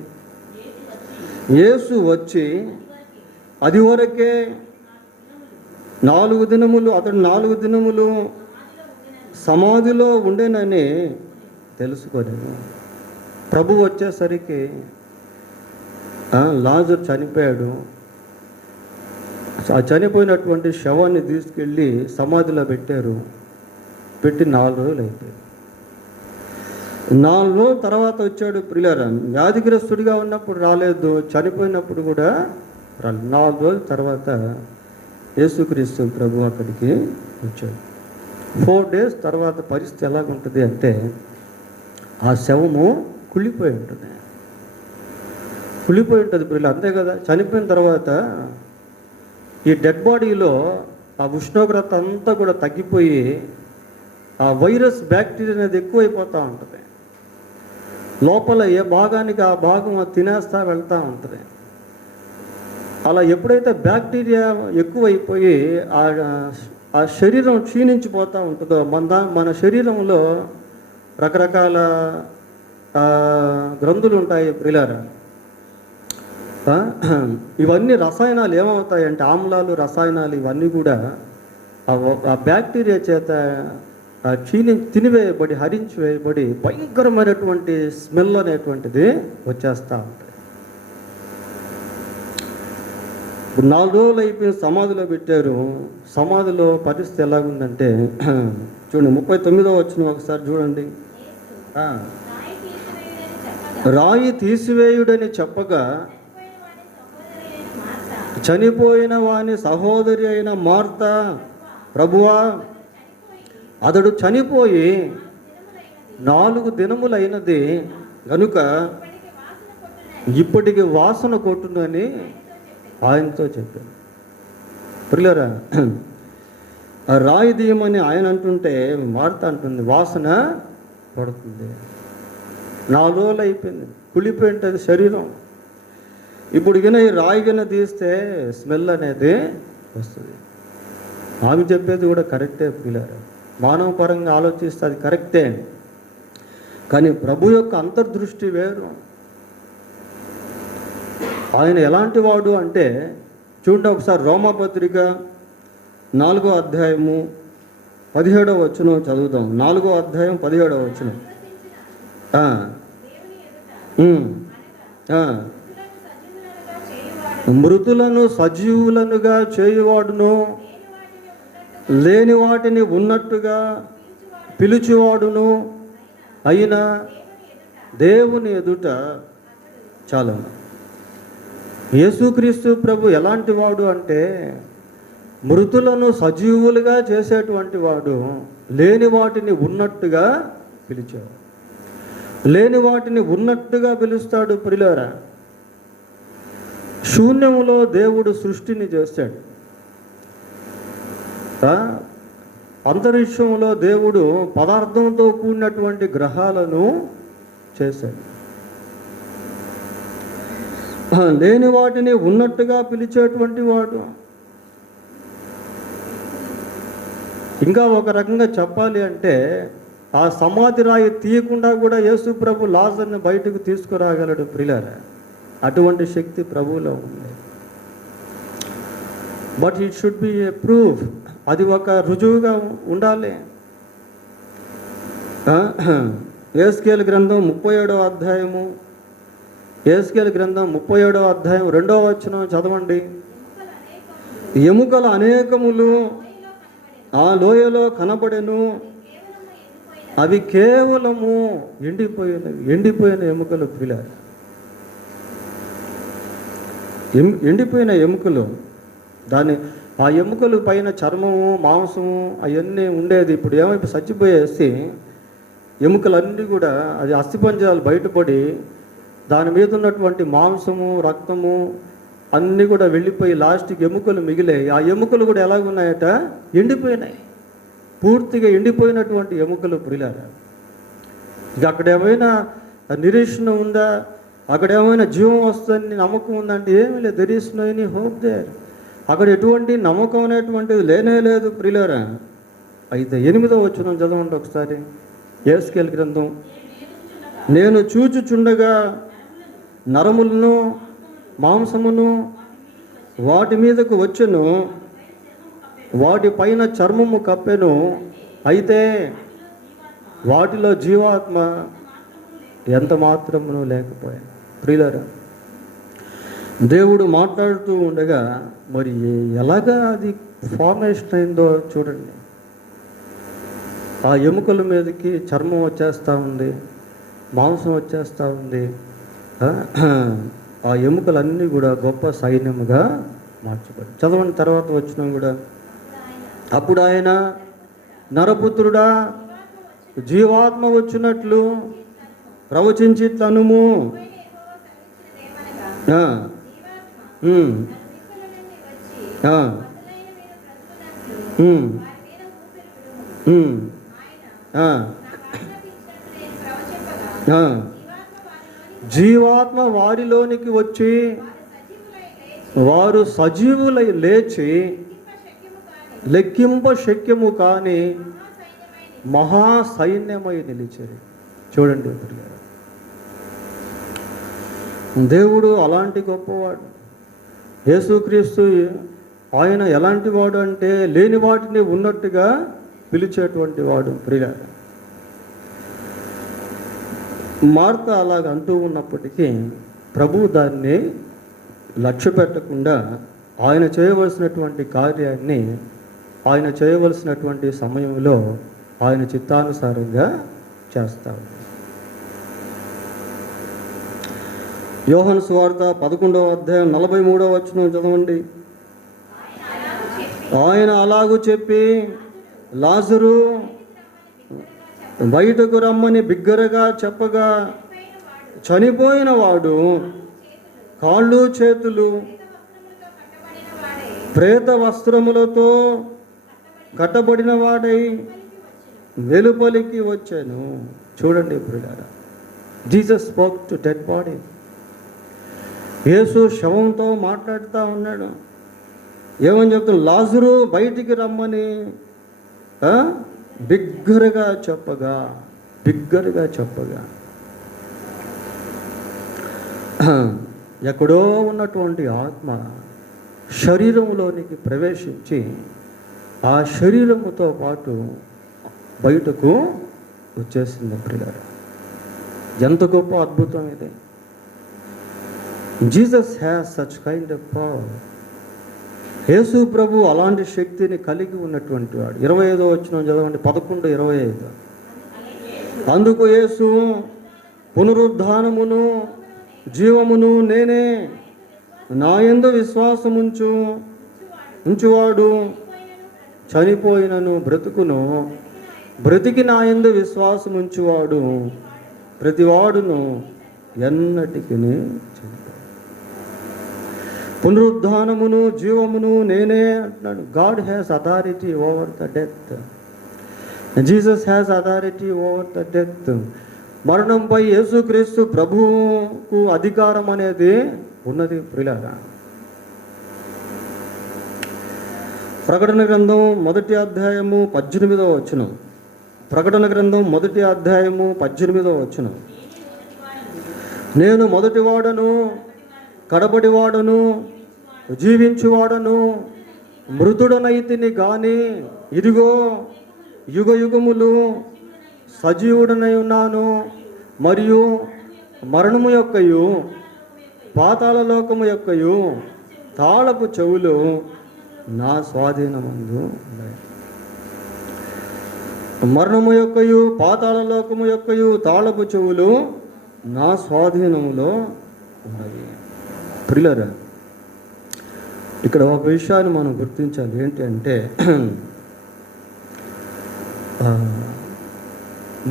యేసు వచ్చి అది వరకే 4 దినములు అతడు 4 దినములు సమాధిలో ఉండేనని తెలుసుకోలేదు. ప్రభు వచ్చేసరికి లాజరు చనిపోయాడు. ఆ చనిపోయినటువంటి శవాన్ని తీసుకెళ్ళి సమాధిలో పెట్టారు. పెట్టి 4 రోజులు అయిపోయింది. 4 రోజుల తర్వాత వచ్చాడు ప్రియులారా. వ్యాధిగ్రస్తుడిగా ఉన్నప్పుడు రాలేదు, చనిపోయినప్పుడు కూడా రాలేదు. 4 రోజుల తర్వాత యేసుక్రీస్తు ప్రభు అక్కడికి వచ్చాడు. 4 days తర్వాత పరిస్థితి ఎలాగుంటుంది అంటే ఆ శవము కుళ్ళిపోయి ఉంటుంది. ప్రియులు, అంతే కదా. చనిపోయిన తర్వాత ఈ డెడ్ బాడీలో ఆ ఉష్ణోగ్రత అంతా కూడా తగ్గిపోయి ఆ వైరస్ బ్యాక్టీరియా అనేది ఎక్కువైపోతూ ఉంటుంది. లోపల ఏ భాగానికి ఆ భాగం తినేస్తా వెళ్తూ ఉంటుంది. అలా ఎప్పుడైతే బ్యాక్టీరియా ఎక్కువైపోయి ఆ శరీరం క్షీణించిపోతూ ఉంటుందో, మన శరీరంలో రకరకాల గ్రంథులు ఉంటాయి ప్రియులారా. ఇవన్నీ రసాయనాలు ఏమవుతాయంటే ఆమ్లాలు, రసాయనాలు ఇవన్నీ కూడా ఆ బ్యాక్టీరియా చేత తినివేయబడి, హరించి వేయబడి భయంకరమైనటువంటి స్మెల్ అనేటువంటిది వచ్చేస్తూ ఉంటాయి. ఇప్పుడు 4 రోజులు అయిపోయి సమాధిలో పెట్టారు. సమాధిలో పరిస్థితి ఎలాగుందంటే చూడండి, 39వ వచనం ఒకసారి చూడండి. రాయి తీసివేయుడని చెప్పగా చనిపోయిన వాని సహోదరి అయిన మార్త, ప్రభువా అతడు చనిపోయి 4 దినములైనది కనుక ఇప్పటికి వాసన కొట్టునని ఆయనతో చెప్పాను. ప్రియులారా, రాయి తీయమని ఆయన అంటుంటే మార్త అంటుంది వాసన పడుతుంది. 4 రోజులు అయిపోయింది, కుళ్ళిపోయి ఉంటుంది శరీరం. ఇప్పుడు ఈ రాయి గిన తీస్తే స్మెల్ అనేది వస్తుంది. ఆమె చెప్పేది కూడా కరెక్టే ప్రియులారా. మానవ పరంగా ఆలోచిస్తే అది కరెక్టే, కానీ ప్రభు యొక్క అంతర్దృష్టి వేరు. ఆయన ఎలాంటి వాడు అంటే చూడండి, ఒకసారి రోమాపత్రిక 4వ అధ్యాయము 17వ వచనం చదువుదాం. 4వ అధ్యాయం 17వ వచనం. మృతులను సజీవులనుగా చేయువాడును, లేని వాటిని ఉన్నట్టుగా పిలుచువాడును అయిన దేవుని ఎదుట చాలా. యేసుక్రీస్తు ప్రభు ఎలాంటి వాడు అంటే మృతులను సజీవులుగా చేసేటువంటి వాడు, లేని వాటిని ఉన్నట్టుగా పిలిచాడు. లేని వాటిని ఉన్నట్టుగా పిలుస్తాడు ప్రియులారా. శూన్యములో దేవుడు సృష్టిని చేశాడు. అంతరిక్షంలో దేవుడు పదార్థంతో కూడినటువంటి గ్రహాలను చేశాడు. లేని వాటిని ఉన్నట్టుగా పిలిచేటువంటి వాడు. ఇంకా ఒక రకంగా చెప్పాలి అంటే ఆ సమాధి రాయి తీయకుండా కూడా యేసు ప్రభు లాజర్ని బయటకు తీసుకురాగలడు ప్రియులారా. అటువంటి శక్తి ప్రభువులో ఉంది. But it should be A proof. అది ఒక రుజువుగా ఉండాలి. యేస్కేలు గ్రంథం 37వ అధ్యాయము, యేస్కేలు గ్రంథం 37వ అధ్యాయం 2వ వచనం చదవండి. ఎముకలు అనేకములు ఆ లోయలో కనబడెను, అవి కేవలము ఎండిపోయిన ఎముకలు పిల్లారు. ఎండిపోయిన ఎముకలు, ఆ ఎముకలు పైన చర్మము, మాంసము అవన్నీ ఉండేది. ఇప్పుడు ఏమైపోయి చచ్చిపోయేసి ఎముకలన్నీ కూడా అది అస్థిపంజరాలు బయటపడి దాని మీద ఉన్నటువంటి మాంసము, రక్తము అన్నీ కూడా వెళ్ళిపోయి లాస్ట్కి ఎముకలు మిగిలాయి. ఆ ఎముకలు కూడా ఎలాగున్నాయట, ఎండిపోయినాయి. పూర్తిగా ఎండిపోయినటువంటి ఎముకలు ప్రియులారా. ఇక అక్కడ ఏమైనా నిరీక్షణ ఉందా, అక్కడ ఏమైనా జీవం వస్తుందని నమ్మకం ఉందంటే ఏమీ లేదు. There is no any hope there. అక్కడ ఎటువంటి నమ్మకం అనేటువంటిది లేనే లేదు ప్రియులారా. అయితే 8వ వచనం చదవండి ఒకసారి. యేస్కేలు గ్రంథం. నేను చూచుచుండగా నరములను మాంసమును వాటి మీదకు వచ్చెను, వాటి పైన చర్మము కప్పెను, అయితే వాటిలో జీవాత్మ ఎంత మాత్రమును లేకపోయాను. ప్రియులారా, దేవుడు మాట్లాడుతూ ఉండగా మరి ఎలాగా అది ఫార్మేషన్ అయిందో చూడండి. ఆ ఎముకల మీదకి చర్మం వచ్చేస్తూ ఉంది, మాంసం వచ్చేస్తూ ఉంది. ఆ ఎముకలన్నీ కూడా గొప్ప సైన్యముగా మార్చబడి. చదవని తర్వాత వచ్చినా కూడా, అప్పుడు ఆయన నరపుత్రుడా జీవాత్మ వచ్చినట్లు ప్రవచించి తనుము. జీవాత్మ వారిలోనికి వచ్చి వారు సజీవులై లేచి లెక్కింప శక్యము కాని మహాసైన్యమై నిలిచారు. చూడండి, దేవుడు అలాంటి గొప్పవాడు. యేసుక్రీస్తు ఆయన ఎలాంటి వాడు అంటే లేని వాటిని ఉన్నట్టుగా పిలిచేటువంటి వాడు. ప్రియ మార్త అలాగ అంటూ ఉన్నప్పటికీ ప్రభు దాన్ని లక్ష్య పెట్టకుండా ఆయన చేయవలసినటువంటి కార్యాన్ని ఆయన చేయవలసినటువంటి సమయంలో ఆయన చిత్తానుసారంగా చేస్తాడు. యోహాను సువార్త 11వ అధ్యాయం 43వ వచనం చదవండి. ఆయన అలాగూ చెప్పి లాజరు బయటకు రమ్మని బిగ్గరగా చెప్పగా చనిపోయిన వాడు కాళ్ళు చేతులు ప్రేత వస్త్రములతో కట్టబడిన వాడై వెలుపలికి వచ్చాను. చూడండి ప్రియులారా, Jesus spoke to dead body. యేసు శవంతో మాట్లాడుతూ ఉన్నాడు. ఏమని చెప్తాడు? లాజరు బయటికి రమ్మని బిగ్గరగా చెప్పగా ఎక్కడో ఉన్నటువంటి ఆత్మ శరీరంలోనికి ప్రవేశించి ఆ శరీరముతో పాటు బయటకు వచ్చేసింది. ప్రియులారా, ఎంత గొప్ప అద్భుతం ఇది! Jesus has such kind of power. యేసు ప్రభు అలాంటి శక్తిని కలిగి ఉన్నటువంటి వాడు. 25వ వచనం చదవండి, 11:25. అందుకు యేసు, పునరుద్ధానమును జీవమును నేనే, నా యందు విశ్వాసముంచువాడు చనిపోయినను బ్రతుకును, బ్రతికి నా యందు విశ్వాసముంచువాడు ప్రతివాడును ఎన్నటికి చనిపోయి. పునరుద్ధానమును జీవమును నేనే అంటున్నాడు. God has authority over the death. Jesus has authority over the death. మరణంపై యేసుక్రీస్తు ప్రభువుకు అధికారం అనేది ఉన్నది. ప్రియులారా, ప్రకటన గ్రంథం 1వ అధ్యాయము 18వ వచనం. ప్రకటన గ్రంథం 1వ అధ్యాయము 18వ వచనం. నేను మొదటివాడను, కడబడివాడను, జీవించువాడను, మృతుడనైతిని గాని ఇదిగో యుగ యుగములు సజీవుడనై ఉన్నాను, మరియు మరణము యొక్కయు పాతాళ లోకము యొక్కయు తాళపు చెవులు నా స్వాధీనమందు ఉన్నాయి. మరణము యొక్కయు పాతాళ లోకము యొక్కయు తాళపు చెవులు నా స్వాధీనములో ఉన్నాయి. ప్రియులారా, ఇక్కడ ఒక విషయాన్ని మనం గుర్తించాలి. ఏంటి అంటే,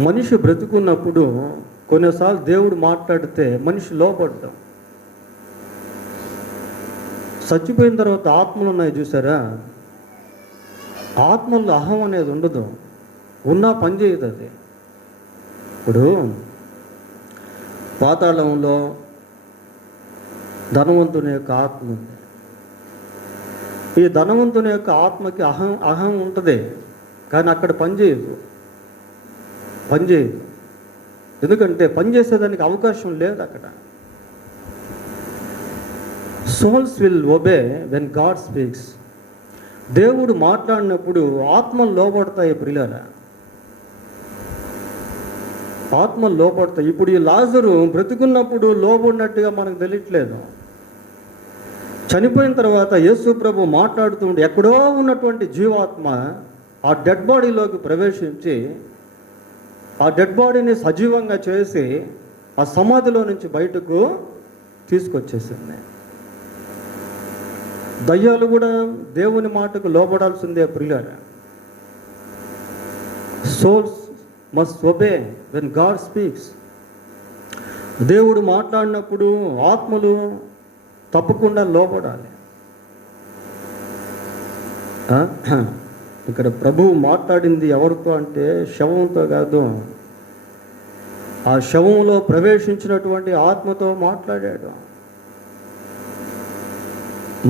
మనిషి బ్రతుకున్నప్పుడు కొన్నిసార్లు దేవుడు మాట్లాడితే మనిషి లోపడ్డాం. చచ్చిపోయిన తర్వాత ఆత్మలు ఉన్నాయి చూసారా, ఆత్మల్లో అహం అనేది ఉండదు, ఉన్నా పనిచేయదు అది. ఇప్పుడు పాతాళంలో ధనవంతుని యొక్క ఆత్మ ఉంది. ఈ ధనవంతుని యొక్క ఆత్మకి అహం ఉంటుంది, కానీ అక్కడ పనిచేయదు. ఎందుకంటే పనిచేసేదానికి అవకాశం లేదు అక్కడ. Souls will obey when God speaks. దేవుడు మాట్లాడినప్పుడు ఆత్మలు లోపడతాయి. ప్రియులారా, ఆత్మలు లోపడతాయి. ఇప్పుడు ఈ లాజరు బ్రతుకున్నప్పుడు లోపడినట్టుగా మనకు తెలియట్లేదు. చనిపోయిన తర్వాత యేసు ప్రభు మాట్లాడుతూ ఉంటే ఎక్కడో ఉన్నటువంటి జీవాత్మ ఆ డెడ్ బాడీలోకి ప్రవేశించి ఆ డెడ్ బాడీని సజీవంగా చేసి ఆ సమాధిలో నుంచి బయటకు తీసుకొచ్చేసింది. దయ్యాలు కూడా దేవుని మాటకు లోబడాల్సిందే ప్రియులారా. Souls must obey when God speaks. దేవుడు మాట్లాడినప్పుడు ఆత్మలు తప్పకుండా లోబడాలి. ఇక్కడ ప్రభువు మాట్లాడింది ఎవరితో అంటే శవంతో కాదు, ఆ శవంలో ప్రవేశించినటువంటి ఆత్మతో మాట్లాడాడు.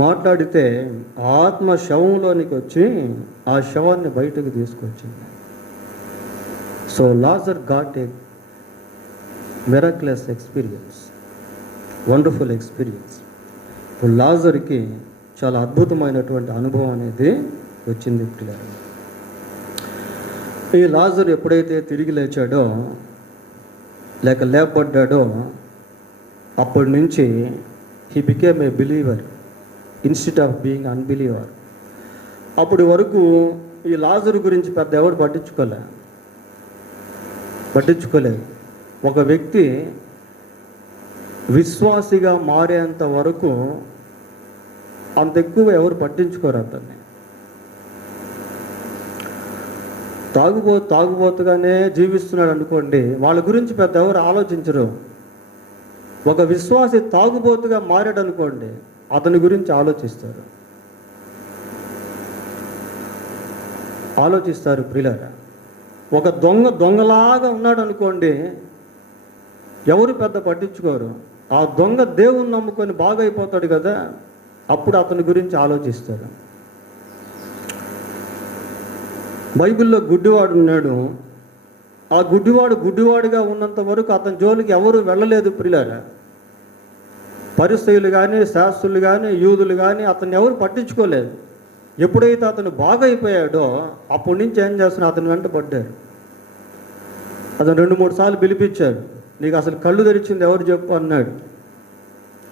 మాట్లాడితే ఆత్మ శవంలోనికి వచ్చి ఆ శవాన్ని బయటకు తీసుకొచ్చింది. So Lazar got a miraculous experience, wonderful experience. ఇప్పుడు లాజర్కి చాలా అద్భుతమైనటువంటి అనుభవం అనేది వచ్చింది. ఈ లాజర్ ఎప్పుడైతే తిరిగి లేచాడో లేక లేపబడ్డాడో అప్పటి నుంచి he became a believer instead of being unbeliever. అప్పటి వరకు ఈ లాజరు గురించి పెద్ద ఎవరు పట్టించుకోలేదు. ఒక వ్యక్తి విశ్వాసిగా మారేంత వరకు అంత ఎక్కువ ఎవరు పట్టించుకోరు అతన్ని. తాగుబోతుగానే జీవిస్తున్నాడు అనుకోండి, వాళ్ళ గురించి పెద్ద ఎవరు ఆలోచించరు. ఒక విశ్వాసి తాగుబోతుగా మారాడు అనుకోండి, అతని గురించి ఆలోచిస్తారు ప్రియులారా. ఒక దొంగలాగా ఉన్నాడు అనుకోండి, ఎవరు పెద్ద పట్టించుకోరు. ఆ దొంగ దేవుని నమ్ముకొని బాగా అయిపోతాడు కదా, అప్పుడు అతని గురించి ఆలోచిస్తారు. బైబిల్లో గుడ్డివాడు ఉన్నాడు. ఆ గుడ్డివాడుగా ఉన్నంత వరకు అతని జోలికి ఎవరు వెళ్ళలేదు ప్రియులారా. పరిసయ్యులు కానీ, శాస్త్రులు కానీ, యూదులు కానీ అతన్ని ఎవరు పట్టించుకోలేదు. ఎప్పుడైతే అతను బాగా అయిపోయాడో అప్పటి నుంచి ఏం చేస్తున్నా అతను వెంట పడ్డారు. అతను 2-3 సార్లు పిలిపించాడు. నీకు అసలు కళ్ళు తెరిచింది ఎవరు చెప్పు అన్నాడు.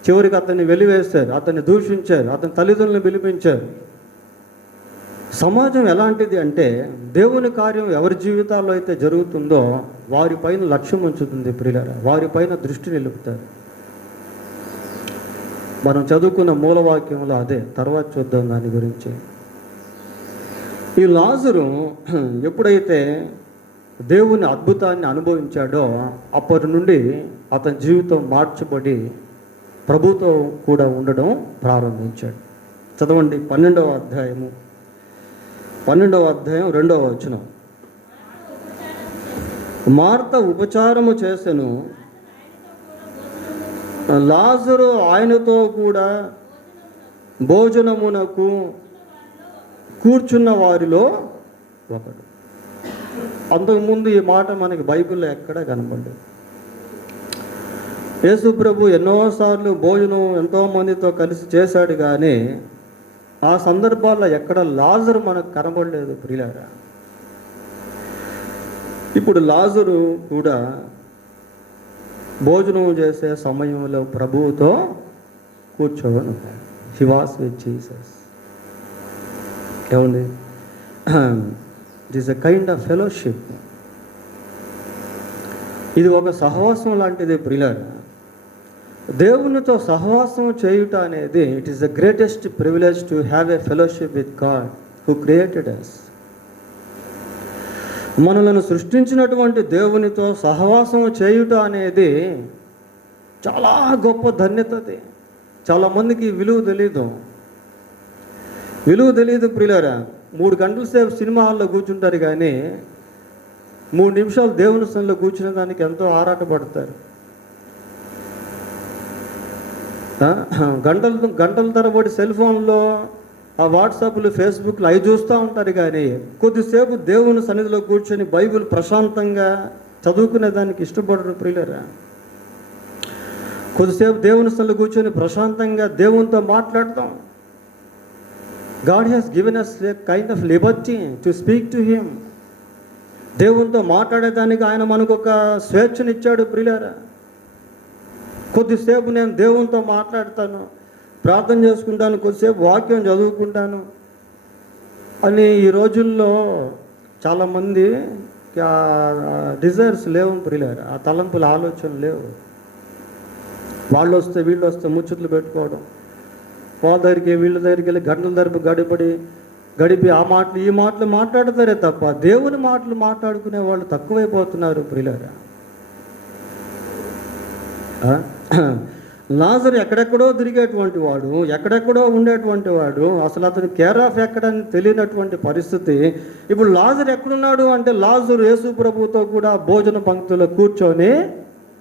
చివరికి అతన్ని వెలివేశారు, అతన్ని దూషించారు, అతని తల్లిదండ్రులను పిలిపించారు. సమాజం ఎలాంటిది అంటే దేవుని కార్యం ఎవరి జీవితాల్లో అయితే జరుగుతుందో వారిపైన లక్ష్యం ఉంచుతుంది ప్రియులారా, వారిపైన దృష్టి నిలుపుతారు. మనం చదువుకున్న మూలవాక్యంలో అదే, తర్వాత చూద్దాం దాని గురించి. ఈ లాజరు ఎప్పుడైతే దేవుని అద్భుతాన్ని అనుభవించాడో అప్పటి నుండి అతని జీవితం మార్చబడి ప్రభుతో కూడా ఉండడం ప్రారంభించాడు. చదవండి 12వ అధ్యాయం 2వ వచనం. మార్త ఉపచారము చేసెను, లాజరు ఆయనతో కూడా భోజనమునకు కూర్చున్న వారిలో ఒకడు. అంతకుముందు ఈ మాట మనకి బైబిల్లో ఎక్కడా కనపడదు. యేసు ప్రభు ఎన్నోసార్లు భోజనం ఎంతోమందితో కలిసి చేశాడు, కానీ ఆ సందర్భాల్లో ఎక్కడ లాజరు మనకు కనబడలేదు ప్రియులారా. ఇప్పుడు లాజరు కూడా భోజనం చేసే సమయంలో ప్రభువుతో కూర్చోని ఉన్నాడు. He was with Jesus. ఏమండి, it is a kind of fellowship. ఇది ఒక సహవాసం లాంటిది ప్రియులారా. దేవునితో సహవాసం చేయుట అనేది it is the greatest privilege to have a fellowship with God who created us. మనలను సృష్టించినటువంటి దేవునితో సహవాసం చేయుట అనేది చాలా గొప్ప ధన్యతది. చాలామందికి విలువ తెలియదు ప్రియులారా. 3 గంటల సేపు సినిమా హాల్లో కూర్చుంటారు, కానీ 3 నిమిషాలు దేవుని సన్నిధిలో కూర్చునే దానికి ఎంతో ఆరాటపడతారు. గంటల తరబడి సెల్ ఫోన్లో ఆ వాట్సాప్లు, ఫేస్బుక్లు అవి చూస్తూ ఉంటారు, కానీ కొద్దిసేపు దేవుని సన్నిధిలో కూర్చొని బైబిల్ ప్రశాంతంగా చదువుకునే దానికి ఇష్టపడరు ప్రియులారా. కొద్దిసేపు దేవుని సన్నిధిలో కూర్చొని ప్రశాంతంగా దేవునితో మాట్లాడతాం. God has given us a kind of liberty to speak to him. దేవునితో మాట్లాడేదానికి ఆయన మనకు ఒక స్వేచ్ఛనిచ్చాడు ప్రియులారా. కొద్దిసేపు నేను దేవునితో మాట్లాడతాను, ప్రార్థన చేసుకుంటాను, కొద్దిసేపు వాక్యం చదువుకుంటాను అని ఈ రోజుల్లో చాలామంది డిజైర్స్ లేవు ప్రియులారా, ఆ తలంపుల ఆలోచనలు లేవు. వాళ్ళు వస్తే వీళ్ళు వస్తే ముచ్చట్లు పెట్టుకోవడం, వాళ్ళ దగ్గరికి వీళ్ళ దగ్గరికి వెళ్ళి గంటల తరపు గడిపి ఆ మాటలు ఈ మాటలు మాట్లాడతారే తప్ప దేవుని మాటలు మాట్లాడుకునే వాళ్ళు తక్కువైపోతున్నారు ప్రియులారా. లాజరు ఎక్కడెక్కడో తిరిగేటువంటి వాడు, ఎక్కడెక్కడో ఉండేటువంటి వాడు, అసలు అతను కేర్ ఆఫ్ ఎక్కడని తెలియనటువంటి పరిస్థితి. ఇప్పుడు లాజరు ఎక్కడున్నాడు అంటే లాజరు యేసు ప్రభుతో కూడా భోజన పంక్తిలో కూర్చొని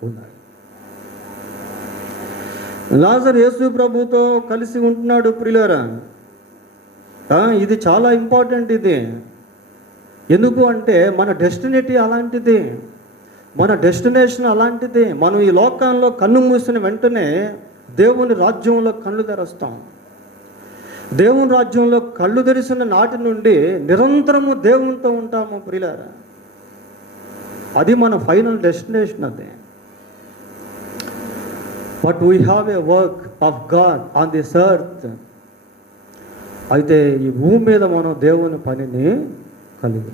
ఉన్నాడు. లాజరు యేసు ప్రభుతో కలిసి ఉంటున్నాడు ప్రియులారా. ఇది చాలా ఇంపార్టెంట్. ఇది ఎందుకు అంటే మన డెస్టినేటీ అలాంటిది, మన డెస్టినేషన్ అలాంటిది. మనం ఈ లోకంలో కన్ను మూసిన వెంటనే దేవుని రాజ్యంలో కళ్ళు తెరుస్తాం. దేవుని రాజ్యంలో కళ్ళు తెరిసిన నాటి నుండి నిరంతరము దేవునితో ఉంటాము ప్రియులారా. అది మన ఫైనల్ డెస్టినేషన్. అది but we have a work of God on this earth. అయితే ఈ భూమి మీద మనం దేవుని పనిని కలిగి.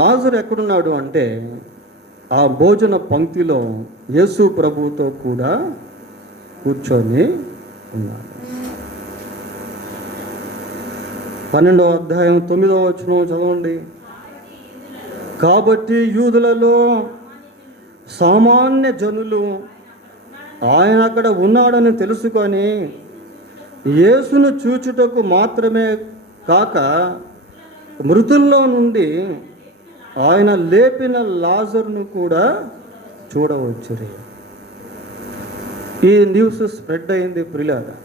లాజరు ఎక్కడున్నాడు అంటే ఆ భోజన పంక్తిలో యేసు ప్రభువుతో కూడా కూర్చొని ఉన్నాడు. 12వ అధ్యాయం 9వ వచనం చదవండి. కాబట్టి యూదులలో సామాన్య జనులు ఆయన అక్కడ ఉన్నాడని తెలుసుకొని యేసును చూచుటకు మాత్రమే కాక మృతుల్లో నుండి ఆయన లేపిన లాజరును కూడా చూడవచ్చురే. ఈ న్యూస్ స్ప్రెడ్ అయింది ప్రియులారా.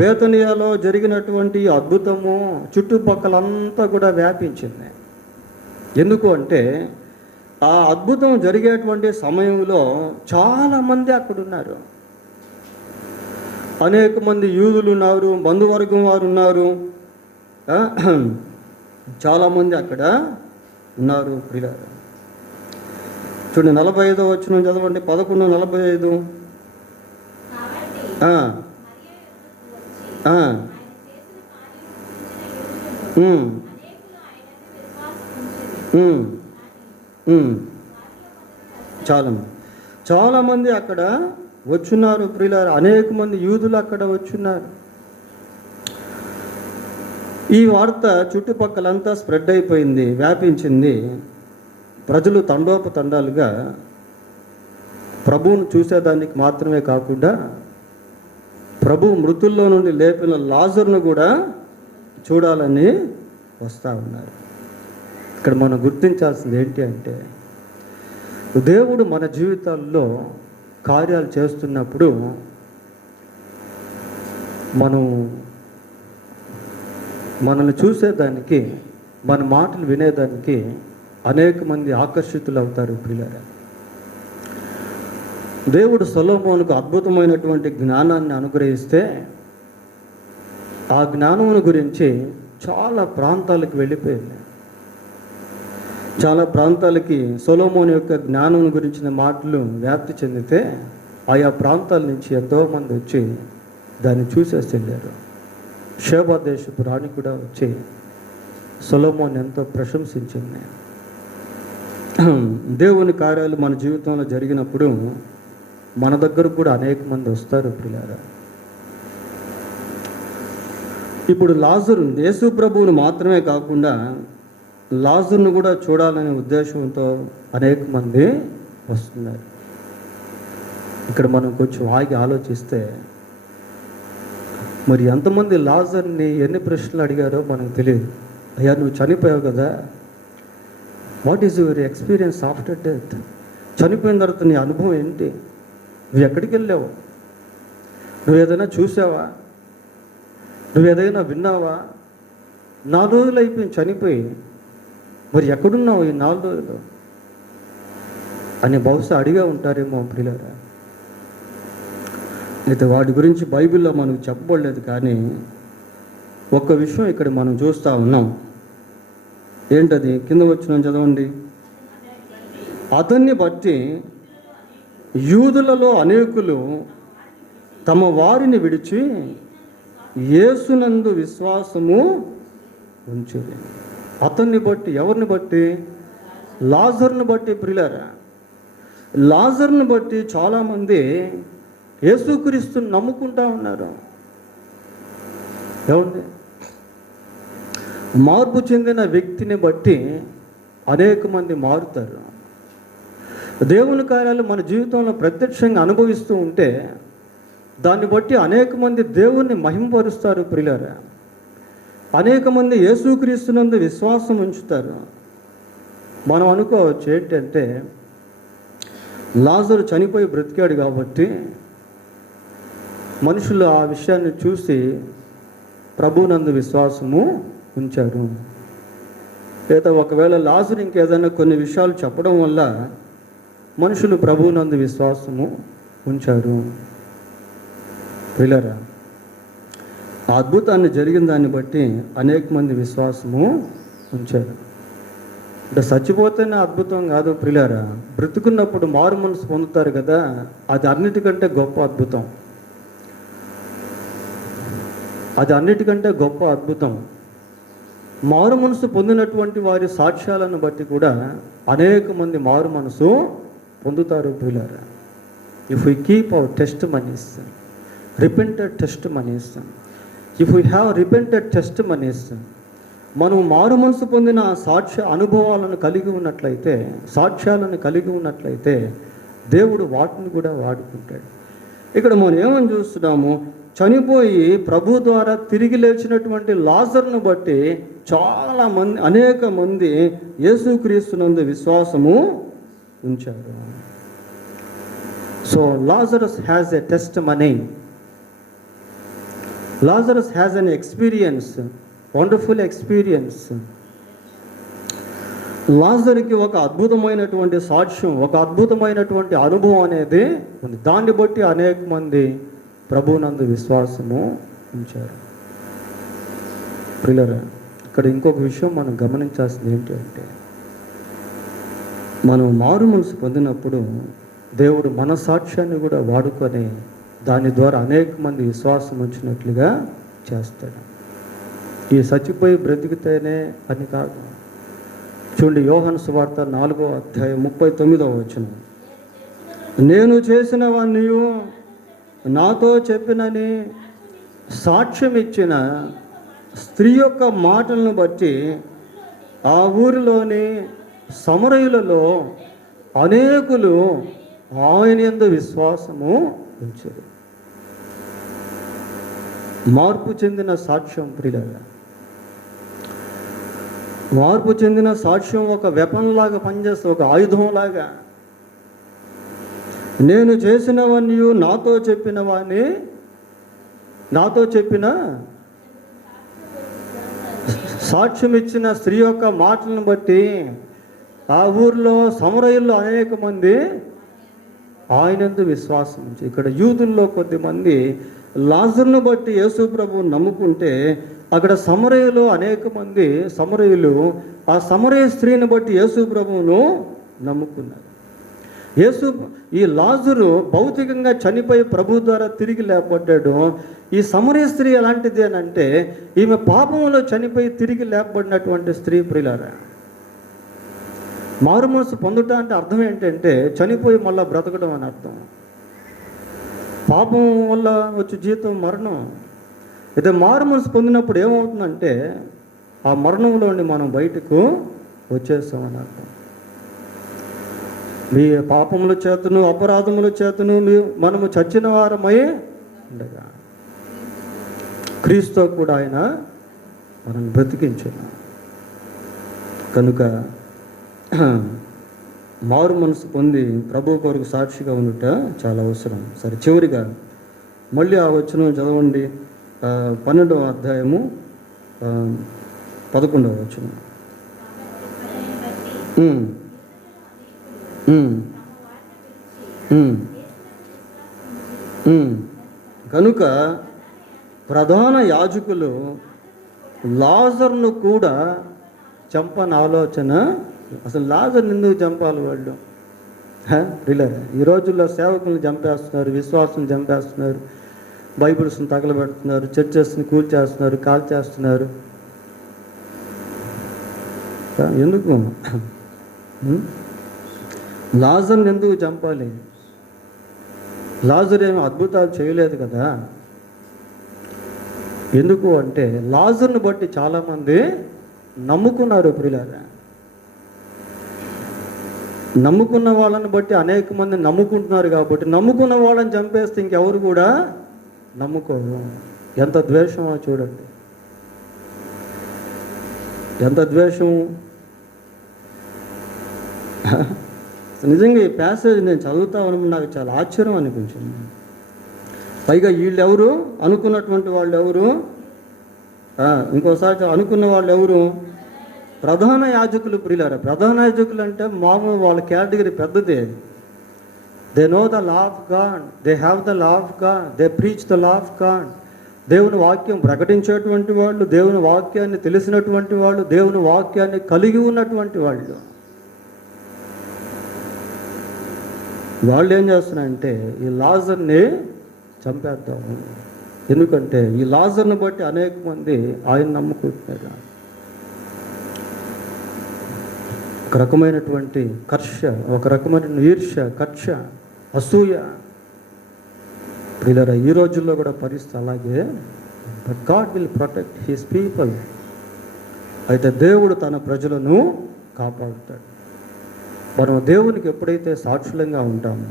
బేతనియాలో జరిగినటువంటి అద్భుతము చుట్టుపక్కలంతా కూడా వ్యాపించింది. ఎందుకు అంటే ఆ అద్భుతం జరిగేటువంటి సమయంలో చాలామంది అక్కడ ఉన్నారు. అనేక మంది యూదులు ఉన్నారు, బంధువర్గం వారు ఉన్నారు, చాలామంది అక్కడ ఉన్నారు ప్రియులారా. చూడండి 45వ వచనం చదవండి. 11:45. చాలామంది అక్కడ వచ్చున్నారు ప్రియులారా. అనేక మంది యూదులు అక్కడ వచ్చున్నారు. ఈ వార్త చుట్టుపక్కలంతా స్ప్రెడ్ అయిపోయింది, వ్యాపించింది. ప్రజలు తండోపతండాలుగా ప్రభువును చూసేదానికి మాత్రమే కాకుండా ప్రభు మృతుల్లో నుండి లేపిన లాజరును కూడా చూడాలని వస్తూ ఉన్నారు. ఇక్కడ మనం గుర్తించాల్సింది ఏంటి అంటే దేవుడు మన జీవితాల్లో కార్యాలు చేస్తున్నప్పుడు మనల్ని చూసేదానికి, మన మాటలు వినేదానికి అనేక మంది ఆకర్షితులు అవుతారు ప్రియులారా. దేవుడు సొలొమోనుకు అద్భుతమైనటువంటి జ్ఞానాన్ని అనుగ్రహిస్తే ఆ జ్ఞానమును గురించి చాలా ప్రాంతాలకు వెళ్ళిపోయింది. చాలా ప్రాంతాలకి సొలొమోను యొక్క జ్ఞానం గురించిన మాటలు వ్యాప్తి చెందితే ఆయా ప్రాంతాల నుంచి ఎంతోమంది వచ్చి దాన్ని చూసేసి వెళ్ళారు. షేబా దేశపు రాణి కూడా వచ్చి సొలొమోను ఎంతో ప్రశంసించింది. దేవుని కార్యాలు మన జీవితంలో జరిగినప్పుడు మన దగ్గర కూడా అనేక మంది వస్తారు ప్రియులారా. ఇప్పుడు లాజరు యేసు ప్రభువును మాత్రమే కాకుండా లాజరును కూడా చూడాలనే ఉద్దేశంతో అనేక మంది వస్తున్నారు. ఇక్కడ మనం కొంచెం ఆగి ఆలోచిస్తే మరి ఎంతమంది లాజర్ని ఎన్ని ప్రశ్నలు అడిగారో మనకు తెలియదు. అయ్యా నువ్వు చనిపోయావు కదా, what is your experience after death? చనిపోయిన తర్వాత నీ అనుభవం ఏంటి? నువ్వు ఎక్కడికి వెళ్ళావు? నువ్వు ఏదైనా చూసావా? నువ్వు ఏదైనా విన్నావా? 4 రోజులు అయిపోయింది చనిపోయి, మరి ఎక్కడున్నావు ఈ 4 రోజులు అని బహుశా అడిగా ఉంటారేమో ప్రియులారా. అయితే వాటి గురించి బైబిల్లో మనకు చెప్పబడలేదు. కానీ ఒక్క విషయం ఇక్కడ మనం చూస్తూ ఉన్నాం. ఏంటది? కింద వచ్చిన చదవండి. అతన్ని బట్టి యూదులలో అనేకులు తమ వారిని విడిచి యేసునందు విశ్వాసము ఉంచిరి. అతన్ని బట్టి, ఎవరిని బట్టి? లాజరుని బట్టి. ప్రియులారా, లాజరుని బట్టి చాలామంది యేసుక్రీస్తుని నమ్ముకుంటా ఉన్నారు. ఏమండి? మార్పు చెందిన వ్యక్తిని బట్టి అనేక మంది మారుతారు. దేవుని కార్యాలు మన జీవితంలో ప్రత్యక్షంగా అనుభవిస్తూ ఉంటే దాన్ని బట్టి అనేక మంది దేవుణ్ణి మహిమపరుస్తారు. ప్రియులారా, అనేక మంది యేసుక్రీస్తునందు విశ్వాసం ఉంచుతారు. మనం అనుకోవచ్చు ఏంటంటే, లాజరు చనిపోయి బ్రతికాడు కాబట్టి మనుషులు ఆ విషయాన్ని చూసి ప్రభువునందు విశ్వాసము ఉంచారు. లేదా ఒకవేళ లాజరు ఇంకేదైనా కొన్ని విషయాలు చెప్పడం వల్ల మనుషులు ప్రభువునందు విశ్వాసము ఉంచారు. ప్రియులారా, ఆ అద్భుతాన్ని జరిగిన దాన్ని బట్టి అనేక మంది విశ్వాసము ఉంచారు. అంటే చచ్చిపోతేనే అద్భుతం కాదు ప్రియులారా, బ్రతుకున్నప్పుడు మారు మనసు పొందుతారు కదా, అది అన్నిటికంటే గొప్ప అద్భుతం. అది అన్నిటికంటే గొప్ప అద్భుతం. మారు మనసు పొందినటువంటి వారి సాక్ష్యాలను బట్టి కూడా అనేక మంది మారు మనసు పొందుతారు. ప్రియులారా, if you keep our testimonies, repented testimonies, if you have repented testimonies, మనం మారు మనసు పొందిన సాక్ష్య అనుభవాలను కలిగి ఉన్నట్లయితే, సాక్ష్యాలను కలిగి ఉన్నట్లయితే దేవుడు వాటిని కూడా వాడుకుంటాడు. ఇక్కడ మనం ఏమని చూస్తున్నాము? చనిపోయి ప్రభు ద్వారా తిరిగి లేచినటువంటి లాజరును బట్టి చాలామంది, అనేక మంది యేసుక్రీస్తునందు విశ్వాసము ఉంచారు. So Lazarus has a testimony. Lazarus has an experience, wonderful experience. లాజరుకి ఒక అద్భుతమైనటువంటి సాక్ష్యం, ఒక అద్భుతమైనటువంటి అనుభవం అనేది ఉంది. దాన్ని బట్టి అనేక మంది ప్రభువునందు విశ్వాసము ఉంచారు. ప్రియులారా, ఇక్కడ ఇంకొక విషయం మనం గమనించాల్సింది ఏంటి అంటే, మనం మారు మనసు పొందినప్పుడు దేవుడు మన సాక్ష్యాన్ని కూడా వాడుకొని దాని ద్వారా అనేక మంది విశ్వాసం ఉంచినట్లుగా చేస్తాడు. ఈ చచ్చిపోయి బ్రతికితేనే అని కాదు. చూడండి, యోహాను సువార్త 4వ అధ్యాయం 39వ వచనం. నేను చేసినవన్నీ నాతో చెప్పినని సాక్ష్యం ఇచ్చిన స్త్రీ యొక్క మాటలను బట్టి ఆ ఊరిలోని సమరయులలో అనేకులు ఆయన యందు విశ్వాసము ఉంచారు. మార్పు చెందిన సాక్ష్యం ప్రియులారా, మార్పు చెందిన సాక్ష్యం ఒక వెపన్ లాగా పనిచేస్తే, ఒక ఆయుధంలాగా. నేను చేసినవన్నీ నాతో చెప్పినవాని, నాతో చెప్పిన సాక్ష్యం ఇచ్చిన స్త్రీ యొక్క మాటలను బట్టి ఆ ఊరిలో సమరయుల్లో అనేక మంది ఆయనందు విశ్వాసం ఉంచి. ఇక్కడ యూదుల్లో కొద్దిమంది లాజరును బట్టి యేసు ప్రభువును నమ్ముకుంటే, అక్కడ సమరయులు అనేక మంది సమరయులు ఆ సమరయ స్త్రీని బట్టి యేసు ప్రభువును నమ్ముకున్నారు. ఈ లాజరు భౌతికంగా చనిపోయి ప్రభు ద్వారా తిరిగి లేపబడ్డాడు. ఈ సమరయ స్త్రీ ఎలాంటిది అని అంటే, ఈమె పాపంలో చనిపోయి తిరిగి లేపబడినటువంటి స్త్రీ. ప్రియులారా, మారు మనసు పొందుట అంటే అర్థం ఏంటంటే చనిపోయి మళ్ళీ బ్రతకడం అని అర్థం. పాపం వల్ల వచ్చే జీవితం మరణం. అయితే మారు మనసు పొందినప్పుడు ఏమవుతుందంటే ఆ మరణంలోని మనం బయటకు వచ్చేస్తామని అర్థం. మీ పాపముల చేతను అపరాధముల చేతను మనము చచ్చిన వారమై ఉండగా క్రీస్తుతో కూడా ఆయన మనం బ్రతికించాడు. కనుక మారు మనసు పొంది ప్రభు కొరకు సాక్షిగా ఉండుట చాలా అవసరం. సరే, చివరిగా మళ్ళీ ఆ వచనం చదవండి. 12వ అధ్యాయము 11వ వచనం. కనుక ప్రధాన యాజకులు లాజరును కూడా చంపని ఆలోచన. అసలు లాజరుని ఎందుకు చంపాలి వాళ్ళు? ఇలా ఈ రోజుల్లో సేవకులను చంపేస్తున్నారు, విశ్వాసం చంపేస్తున్నారు, బైబిల్స్ని తగలబెడుతున్నారు, చర్చెస్ని కూల్చేస్తున్నారు, కాల్చేస్తున్నారు. ఎందుకు? లాజర్ని ఎందుకు చంపాలి? లాజర్ ఏమి అద్భుతాలు చేయలేదు కదా. ఎందుకు అంటే లాజర్ని బట్టి చాలామంది నమ్ముకున్నారు. ప్రియులారా, నమ్ముకున్న వాళ్ళని బట్టి అనేక మంది నమ్ముకుంటున్నారు. కాబట్టి నమ్ముకున్న వాళ్ళని చంపేస్తే ఇంకెవరు కూడా నమ్ముకోరు. ఎంత ద్వేషమో చూడండి, ఎంత ద్వేషము. నిజంగా ఈ ప్యాసేజ్ నేను చదువుతా ఉన్నప్పుడు నాకు చాలా ఆశ్చర్యం అనిపించింది. పైగా వీళ్ళెవరు? అనుకున్నటువంటి వాళ్ళు ఎవరు? ఇంకోసారి అనుకున్న వాళ్ళు ఎవరు? ప్రధాన యాజకులు. ప్రియులారా, ప్రధాన యాజకులు అంటే మామూలు వాళ్ళ కేటగిరీ పెద్దదే. They know the law of God, they have the law of God, they preach the law of God. దేవుని వాక్యం ప్రకటించేటువంటి వాళ్ళు, దేవుని వాక్యాన్ని తెలిసినటువంటి వాళ్ళు, దేవుని వాక్యాన్ని కలిగి ఉన్నటువంటి వాళ్ళు. వాళ్ళు ఏం చేస్తున్నారంటే ఈ లాజర్ని చంపేద్దాము. ఎందుకంటే ఈ లాజర్ని బట్టి అనేక మంది ఆయన నమ్ముకుంటున్నారు. ఒక రకమైనటువంటి కర్ష, ఒక రకమైన ఈర్ష్య, కక్ష, అసూయ. ప్రియులారా, ఈ రోజుల్లో కూడా పరిస్థితి అలాగే. But God will protect his people. అయితే దేవుడు తన ప్రజలను కాపాడుతాడు. మనం దేవునికి ఎప్పుడైతే సాక్షులంగా ఉంటామో,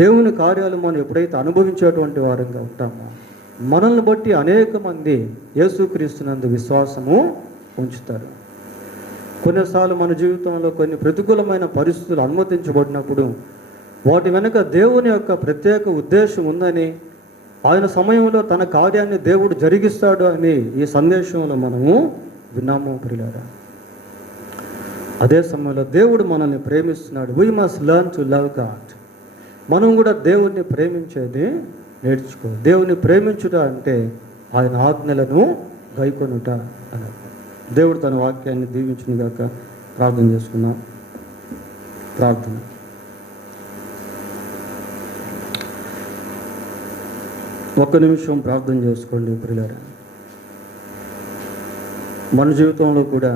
దేవుని కార్యాలు మనం ఎప్పుడైతే అనుభవించేటువంటి వారంగా ఉంటామో, మనల్ని బట్టి అనేక మంది యేసుక్రీస్తునందు విశ్వాసము ఉంచుతారు. కొన్నిసార్లు మన జీవితంలో కొన్ని ప్రతికూలమైన పరిస్థితులు అనుమతించబడినప్పుడు వాటి వెనుక దేవుని యొక్క ప్రత్యేక ఉద్దేశం ఉందని, ఆయన సమయంలో తన కార్యాన్ని దేవుడు జరిగిస్తాడు అని ఈ సందేశంలో మనము విన్నాము. ప్రియులారా, అదే సమయంలో దేవుడు మనల్ని ప్రేమిస్తున్నాడు. We must learn to love God. మనం కూడా దేవుణ్ణి ప్రేమించేది నేర్చుకో. దేవుని ప్రేమించుట అంటే ఆయన ఆజ్ఞలను గైకొనుట అని. దేవుడు తన వాక్యాన్ని దీవించును గాక. ప్రార్థన చేసుకుందాం. ప్రార్థన. ఒక్క నిమిషం ప్రార్థన చేసుకోండి ప్రియులారా. మన జీవితంలో కూడా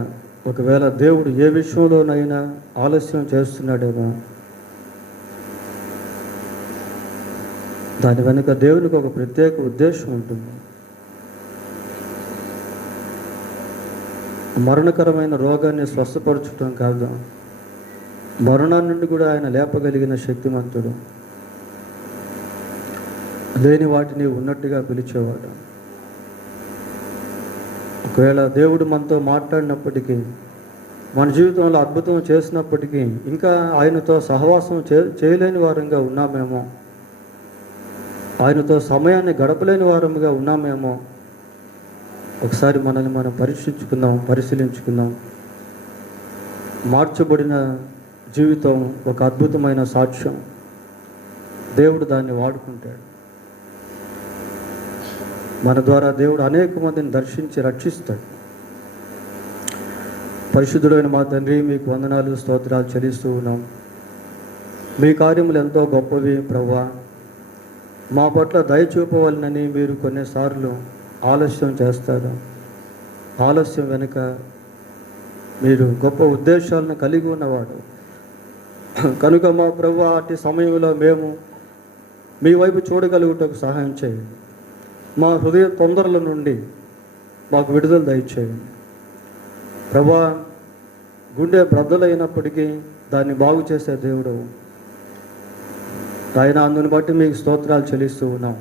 ఒకవేళ దేవుడు ఏ విషయంలోనైనా ఆలస్యం చేస్తున్నాడేమో, దాని వెనుక దేవునికి ఒక ప్రత్యేక ఉద్దేశం ఉంటుంది. మరణకరమైన రోగాన్ని స్వస్థపరచడం కాదు, మరణాన్ని నుండి కూడా ఆయన లేపగలిగిన శక్తిమంతుడు. లేని వాటిని ఉన్నట్టుగా పిలిచేవాడు. ఒకవేళ దేవుడు మనతో మాట్లాడినప్పటికీ, మన జీవితంలో అద్భుతం చేసినప్పటికీ ఇంకా ఆయనతో సహవాసం చేయలేని వారంగా ఉన్నామేమో, ఆయనతో సమయాన్ని గడపలేని వారముగా ఉన్నామేమో, ఒకసారి మనల్ని మనం పరిశీలించుకుందాం. మార్చబడిన జీవితం ఒక అద్భుతమైన సాక్ష్యం. దేవుడు దాన్ని వాడుకుంటాడు. మన ద్వారా దేవుడు అనేక మందిని దర్శించి రక్షిస్తాడు. పరిశుద్ధుడైన మా తండ్రి, మీకు వందనాలు, స్తోత్రాలు చెల్లిస్తూ ఉన్నాం. మీ కార్యములు ఎంతో గొప్పవి ప్రభువా. మా పట్ల దయ చూపవాలని మీరు కొన్నిసార్లు ఆలస్యం చేస్తారు. ఆలస్యం వెనుక మీరు గొప్ప ఉద్దేశాలను కలిగి ఉన్నవాడు కనుక మా ప్రభువా, అట్టి సమయంలో మేము మీ వైపు చూడగలుగుటకు సహాయం చేయండి. మా హృదయ తొందరల నుండి మాకు విడుదల దయచేయండి ప్రభువా. గుండె బ్రద్దలైనప్పటికీ దాన్ని బాగు చేసే దేవుడు ఆయన. అందుని బట్టి మీకు స్తోత్రాలు చెల్లిస్తూ ఉన్నాం.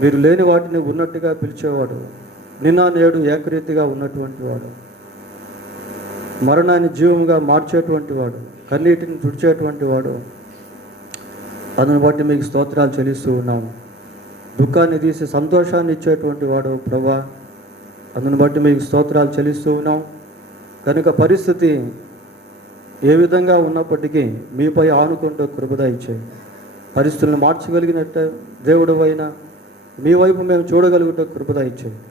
మీరు లేని వాటిని ఉన్నట్టుగా పిలిచేవాడు, నిన్న నేడు ఏకరీతిగా ఉన్నటువంటి వాడు, మరణాన్ని జీవంగా మార్చేటువంటి వాడు, కన్నీటిని తుడిచేటువంటి వాడు. అందుని బట్టి మీకు స్తోత్రాలు చెల్లిస్తూ ఉన్నాము. దుఃఖాన్ని తీసి సంతోషాన్ని ఇచ్చేటువంటి వాడు ప్రభువా. అందుని బట్టి మీకు స్తోత్రాలు చెల్లిస్తూ ఉన్నాం. కనుక పరిస్థితి ఏ విధంగా ఉన్నప్పటికీ మీపై ఆనుకుంటూ కృప దయచేయండి. పరిస్థితులను మార్చగలిగినట్టు దేవుడు అయినా మీ వైపు మేము చూడగలుగుతూ కృప దయచేయండి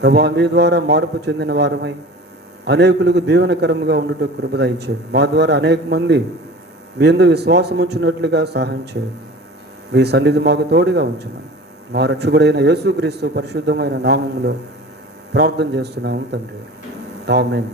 ప్రభువా. మీ ద్వారా మార్పు చెందిన వారమై అనేకులకు దీవెనకరంగా ఉండుటకు కృప దయచేయండి. మా ద్వారా అనేక మంది మీ యందు విశ్వాసం ఉంచినట్లుగా సహాయం చేయండి. మీ సన్నిధి మాకు తోడుగా ఉంచున్నాను. మా రక్షకుడైన యేసుక్రీస్తు పరిశుద్ధమైన నామములో ప్రార్థన చేస్తున్నాము తండ్రి. ఆమేన్.